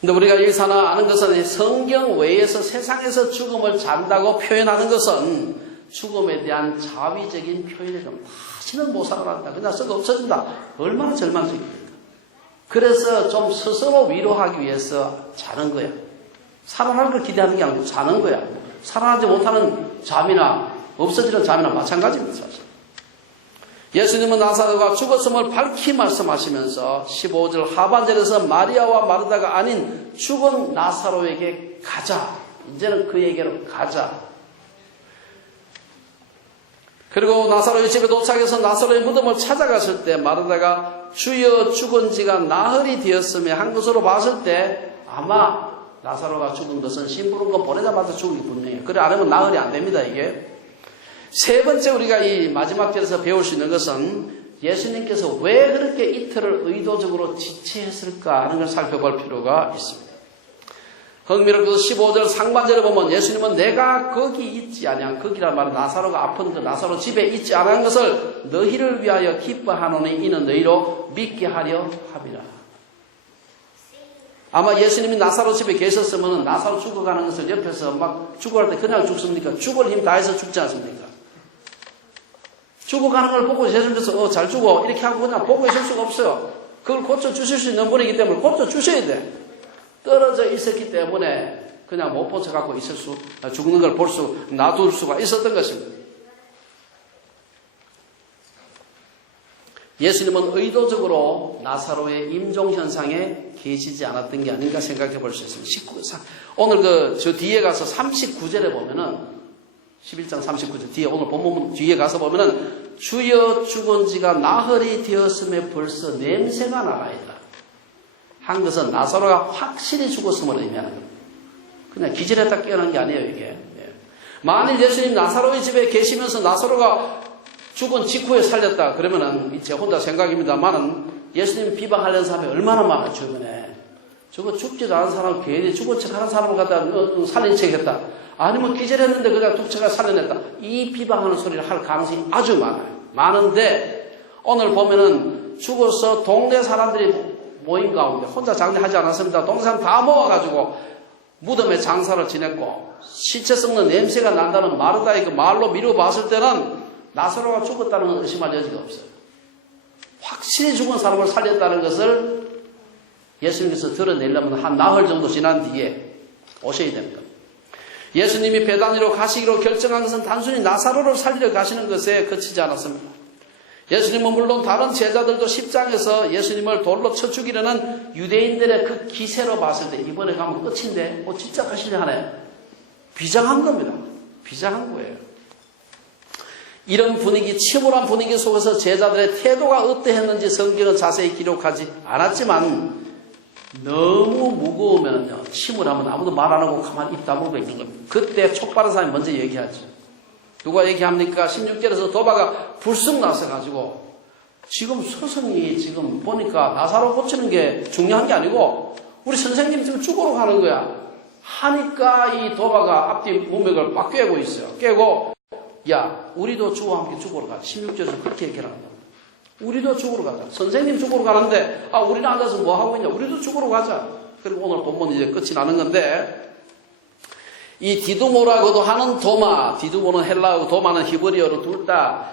근데 우리가 여기서 하나 아는 것은 성경 외에서 세상에서 죽음을 잔다고 표현하는 것은 죽음에 대한 자위적인 표현이죠. 다시는 못 살아난다. 그냥 썩어 없어진다. 얼마나 절망적입니까? 그래서 좀 스스로 위로하기 위해서 자는 거야. 살아날 걸 기대하는 게 아니고 자는 거야. 살아나지 못하는 잠이나 없어지는 잠이나 마찬가지입니다. 사실. 예수님은 나사로가 죽었음을 밝히 말씀하시면서 15절 하반절에서 마리아와 마르다가 아닌 죽은 나사로에게 가자. 이제는 그에게로 가자. 그리고 나사로의 집에 도착해서 나사로의 무덤을 찾아갔을 때 마르다가 주여 죽은 지가 나흘이 되었으며 한 것으로 봤을 때 아마 나사로가 죽은 것은 심부름권 보내자마자 죽은 게 분명해요. 그래 안 하면 나흘이 안 됩니다. 이게. 세 번째 우리가 이 마지막 절에서 배울 수 있는 것은 예수님께서 왜 그렇게 이틀을 의도적으로 지체했을까 하는 걸 살펴볼 필요가 있습니다. 흥미롭게도 15절 상반절에 보면 예수님은 내가 거기 있지 아니한 거기란 말은 나사로가 아픈 그 나사로 집에 있지 않은 것을 너희를 위하여 기뻐하노니 이는 너희로 믿게 하려 함이라. 아마 예수님이 나사로 집에 계셨으면 나사로 죽어가는 것을 옆에서 막 죽어갈 때 그냥 죽습니까? 죽을 힘 다해서 죽지 않습니까? 죽어가는 걸 보고 예수님께서 잘 죽어 이렇게 하고 그냥 보고 있을 수가 없어요. 그걸 고쳐주실 수 있는 분이기 때문에 고쳐주셔야 돼. 떨어져 있었기 때문에 그냥 못 고쳐갖고 죽는 걸 놔둘 수가 있었던 것입니다. 예수님은 의도적으로 나사로의 임종현상에 계시지 않았던 게 아닌가 생각해 볼 수 있습니다. 오늘 저 뒤에 가서 39절에 보면은 11장 39절 뒤에 오늘 본문 뒤에 가서 보면은 주여 죽은 지가 나흘이 되었음에 벌써 냄새가 나가있다. 한 것은 나사로가 확실히 죽었음을 의미하는 겁니다. 그냥 기절했다 깨어난 게 아니에요, 이게. 만일 예수님 나사로의 집에 계시면서 나사로가 죽은 직후에 살렸다 그러면은 제 혼자 생각입니다만은 예수님 비방하려는 사람이 얼마나 많아 주변에. 저거 죽지도 않은 사람 괜히 죽은 척하는 사람을 갖다 살린 척했다. 아니면 기절했는데 그냥 툭 쳐가 살려냈다. 이 비방하는 소리를 할 가능성이 아주 많아요. 많은데 오늘 보면은 죽어서 동네 사람들이 모인 가운데 혼자 장례하지 않았습니다. 동네 사람 다 모아가지고 무덤에 장사를 지냈고 시체 썩는 냄새가 난다는 마르다의 그 말로 미뤄봤을 때는 나사로가 죽었다는 건 의심할 여지가 없어요. 확실히 죽은 사람을 살렸다는 것을 예수님께서 드러내려면 한 나흘 정도 지난 뒤에 오셔야 됩니다. 예수님이 베다니로 가시기로 결정한 것은 단순히 나사로를 살리러 가시는 것에 그치지 않았습니다. 예수님은 물론 다른 제자들도 10장에서 예수님을 돌로 쳐 죽이려는 유대인들의 그 기세로 봤을 때 이번에 가면 끝인데 진짜 가시려 하네. 비장한 겁니다. 비장한 거예요. 이런 분위기, 침울한 분위기 속에서 제자들의 태도가 어떠했는지 성경은 자세히 기록하지 않았지만 너무 무거우면요, 침울하면 아무도 말 안 하고 가만히 입 다물고 있는 겁니다. 그때 촉발한 사람이 먼저 얘기하죠. 누가 얘기합니까? 16절에서 도바가 불쑥 나서가지고 지금 스승이 지금 보니까 나사로 고치는 게 중요한 게 아니고 우리 선생님 지금 죽으러 가는 거야. 하니까 이 도바가 앞뒤 문맥을 막 꿰고 있어요. 꿰고 야, 우리도 주와 함께 죽으러 가자. 16절에서 그렇게 얘기를 합니다. 우리도 죽으러 가자. 선생님 죽으러 가는데 우리는 앉아서 뭐 하고 있냐. 우리도 죽으러 가자. 그리고 오늘 본문 이제 끝이 나는 건데 이 디두모라고도 하는 도마, 디두모는 헬라어고 도마는 히브리어로 둘 다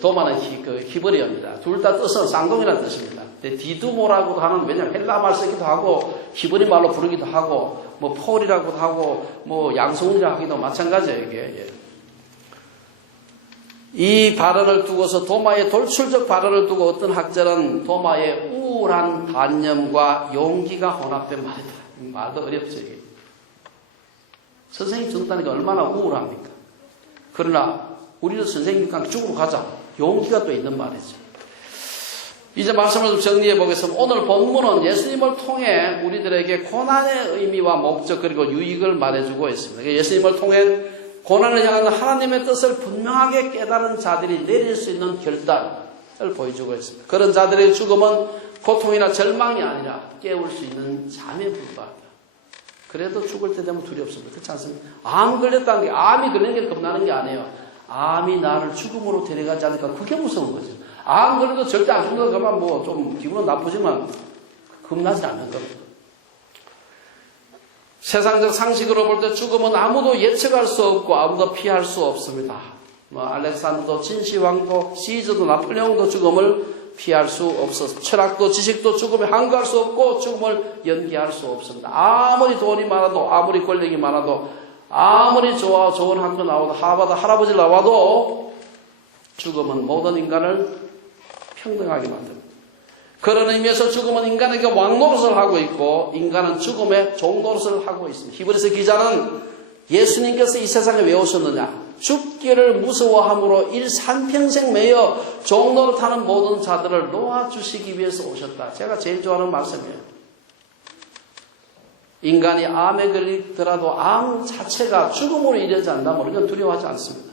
도마는 히브리어입니다. 둘 다 뜻은 쌍둥이라는 뜻입니다. 디두모라고도 하는, 왜냐하면 헬라 말 쓰기도 하고 히브리 말로 부르기도 하고 뭐 폴이라고도 하고 뭐 양성이라 하기도 마찬가지예요. 이게. 이 발언을 두고서 도마의 돌출적 발언을 두고 어떤 학자는 도마의 우울한 단념과 용기가 혼합된 말이다. 말도 어렵죠. 이게. 선생님 죽는다니까 얼마나 우울합니까? 그러나 우리도 선생님과 죽으러 가자. 용기가 또 있는 말이죠. 이제 말씀을 좀 정리해 보겠습니다. 오늘 본문은 예수님을 통해 우리들에게 고난의 의미와 목적 그리고 유익을 말해주고 있습니다. 예수님을 통해 고난을 향한 하나님의 뜻을 분명하게 깨달은 자들이 내릴 수 있는 결단을 보여주고 있습니다. 그런 자들의 죽음은 고통이나 절망이 아니라 깨울 수 있는 잠에 불과합니다. 그래도 죽을 때 되면 두렵습니다. 그렇지 않습니까? 암 걸렸다는 게, 암이 걸리는 게 겁나는 게 아니에요. 암이 나를 죽음으로 데려가지 않을까, 그게 무서운 거죠. 암 걸려도 절대 안 죽는 거 가면 뭐 좀 기분은 나쁘지만 겁나지 않는 겁니다. 세상적 상식으로 볼 때 죽음은 아무도 예측할 수 없고 아무도 피할 수 없습니다. 알렉산더도 진시황도 시저도 나폴레옹도 죽음을 피할 수 없어서 철학도 지식도 죽음에 항거할 수 없고 죽음을 연기할 수 없습니다. 아무리 돈이 많아도 아무리 권력이 많아도 아무리 좋은 학교 나와도 하버드 할아버지 나와도 죽음은 모든 인간을 평등하게 만듭니다. 그런 의미에서 죽음은 인간에게 왕노릇을 하고 있고 인간은 죽음의 종노릇을 하고 있습니다. 히브리서 기자는 예수님께서 이 세상에 왜 오셨느냐? 죽기를 무서워함으로 일산평생 매여 종노릇하는 모든 자들을 놓아주시기 위해서 오셨다. 제가 제일 좋아하는 말씀이에요. 인간이 암에 걸리더라도 암 자체가 죽음으로 이르지 않는다면 우리는 두려워하지 않습니다.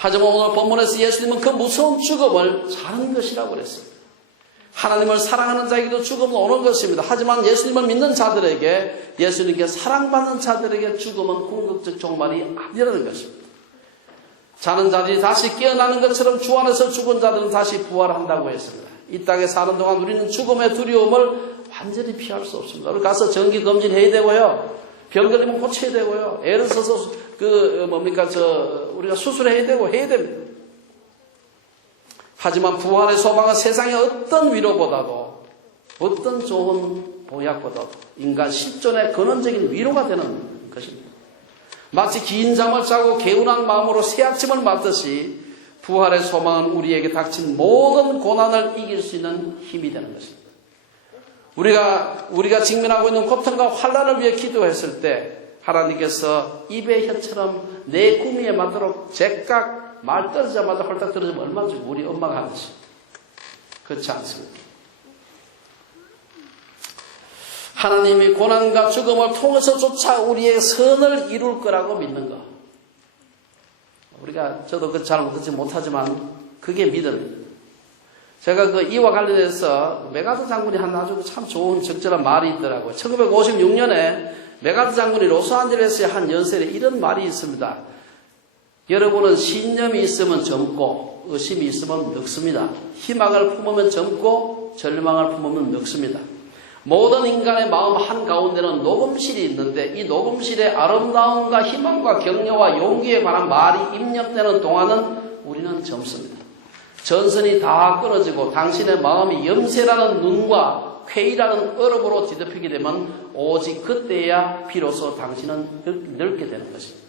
하지만 오늘 본문에서 예수님은 그 무서운 죽음을 사는 것이라고 그랬습니다. 하나님을 사랑하는 자에게도 죽음은 오는 것입니다. 하지만 예수님을 믿는 자들에게, 예수님께 사랑받는 자들에게 죽음은 궁극적 종말이 아니라는 것입니다. 자는 자들이 다시 깨어나는 것처럼 주 안에서 죽은 자들은 다시 부활한다고 했습니다. 이 땅에 사는 동안 우리는 죽음의 두려움을 완전히 피할 수 없습니다. 우리 가서 정기 검진해야 되고요. 병 걸리면 고쳐야 되고요. 애를 써서 우리가 수술해야 되고 해야 됩니다. 하지만 부활의 소망은 세상의 어떤 위로보다도 어떤 좋은 보약보다도 인간 실존의 근원적인 위로가 되는 것입니다. 마치 긴 잠을 자고 개운한 마음으로 새 아침을 맞듯이 부활의 소망은 우리에게 닥친 모든 고난을 이길 수 있는 힘이 되는 것입니다. 우리가 직면하고 있는 고통과 환난을 위해 기도했을 때 하나님께서 입의 혀처럼 내 구미에 맞도록 제깍 말 떨어지자마자 홀딱 떨어지면 얼마나 좋고 우리 엄마가 하듯이. 그렇지 않습니다. 하나님이 고난과 죽음을 통해서조차 우리의 선을 이룰 거라고 믿는 것. 저도 잘 못하지만 그게 믿음입니다. 제가 이와 관련해서 메가드 장군이 한 아주 참 좋은 적절한 말이 있더라고요. 1956년에 메가드 장군이 로스안젤레스에 한 연설에 이런 말이 있습니다. 여러분은 신념이 있으면 젊고 의심이 있으면 늙습니다. 희망을 품으면 젊고 절망을 품으면 늙습니다. 모든 인간의 마음 한가운데는 녹음실이 있는데 이 녹음실의 아름다움과 희망과 격려와 용기에 관한 말이 입력되는 동안은 우리는 젊습니다. 전선이 다 끊어지고 당신의 마음이 염세라는 눈과 쾌이라는 얼음으로 뒤덮이게 되면 오직 그때야 비로소 당신은 늙게 되는 것입니다.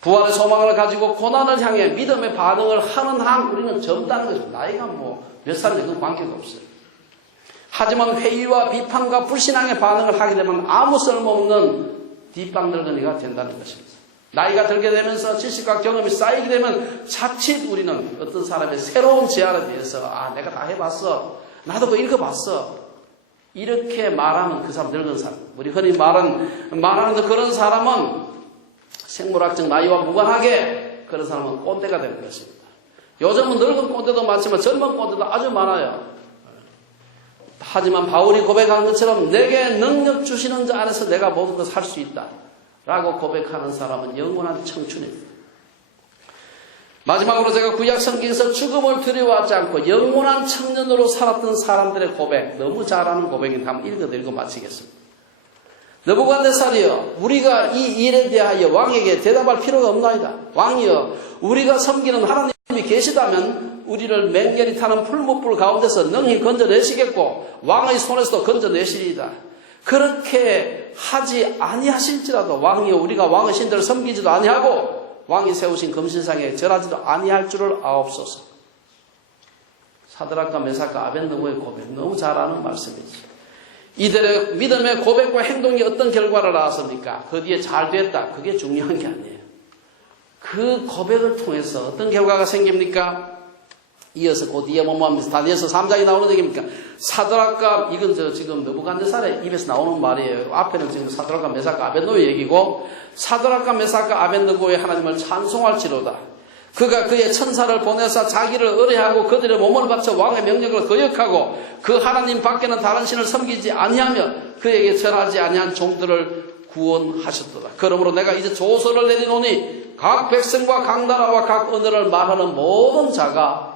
부활의 소망을 가지고 고난을 향해 믿음의 반응을 하는 한 우리는 젊다는 것입니다. 나이가 몇 살인지 그 관계가 없어요. 하지만 회의와 비판과 불신앙의 반응을 하게 되면 아무 쓸모없는 뒷방늙은이가 된다는 것입니다. 나이가 들게 되면서 지식과 경험이 쌓이게 되면 자칫 우리는 어떤 사람의 새로운 제안에 대해서 내가 다 해봤어. 나도 그거 읽어봤어. 이렇게 말하면 그 사람 늙은 사람. 우리 흔히 말하는 그런 사람은 생물학적 나이와 무관하게 그런 사람은 꼰대가 되는 것입니다. 요즘은 늙은 꼰대도 많지만 젊은 꼰대도 아주 많아요. 하지만 바울이 고백한 것처럼 내게 능력 주시는 자 안에서 내가 모든 것을 할 수 있다 라고 고백하는 사람은 영원한 청춘입니다. 마지막으로 제가 구약 성경에서 죽음을 두려워하지 않고 영원한 청년으로 살았던 사람들의 고백, 너무 잘 아는 고백인데 한번 읽어드리고 마치겠습니다. 느부갓네살이여, 우리가 이 일에 대하여 왕에게 대답할 필요가 없나이다. 왕이여, 우리가 섬기는 하나님이 계시다면 우리를 맹렬히 타는 풀무불 가운데서 능히 건져내시겠고 왕의 손에서도 건져내시리이다. 그렇게 하지 아니하실지라도 왕이여, 우리가 왕의 신들을 섬기지도 아니하고 왕이 세우신 금신상에 절하지도 아니할 줄을 아옵소서. 사드락과 메삭과 아벤느고의 고백, 너무 잘 아는 말씀이죠. 이들의 믿음의 고백과 행동이 어떤 결과를 낳았습니까? 그 뒤에 잘 됐다. 그게 중요한 게 아니에요. 그 고백을 통해서 어떤 결과가 생깁니까? 이어서 그 뒤에 뭐하면서 다니엘서 3장이 나오는 얘기입니까? 사드락과, 이건 지금 느부갓네살의 입에서 나오는 말이에요. 앞에는 지금 사드락과 메삭과 아벤느고의 얘기고, 사드락과 메삭과 아벤느고의 하나님을 찬송할지로다. 그가 그의 천사를 보내서 자기를 의뢰하고 그들의 몸을 바쳐 왕의 명령을 거역하고 그 하나님 밖에는 다른 신을 섬기지 아니하며 그에게 절하지 아니한 종들을 구원하셨도다. 그러므로 내가 이제 조서를 내리노니 각 백성과 각 나라와 각 언어를 말하는 모든 자가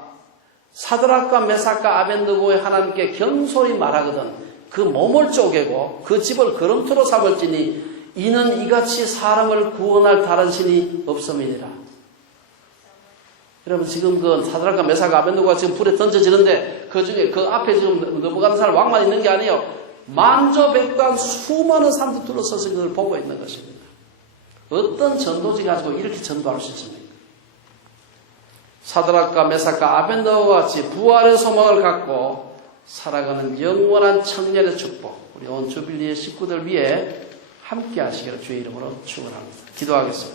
사드락과 메삭과 아벤느고의 하나님께 경솔히 말하거든 그 몸을 쪼개고 그 집을 거름토로 삼을지니 이는 이같이 사람을 구원할 다른 신이 없음이니라. 여러분 지금 그 사드락과 메삭과 아벤느고가 지금 불에 던져지는데 그 중에 그 앞에 지금 느부갓네살 왕만 있는 게 아니에요. 만조백관 수많은 사람들이 둘러서서 그걸 보고 있는 것입니다. 어떤 전도지 가지고 이렇게 전도할 수 있습니까? 사드락과 메삭과 아벤느고와 같이 부활의 소망을 갖고 살아가는 영원한 청년의 축복, 우리 온 주빌리의 식구들 위해 함께 하시기를 주의 이름으로 축원합니다. 기도하겠습니다.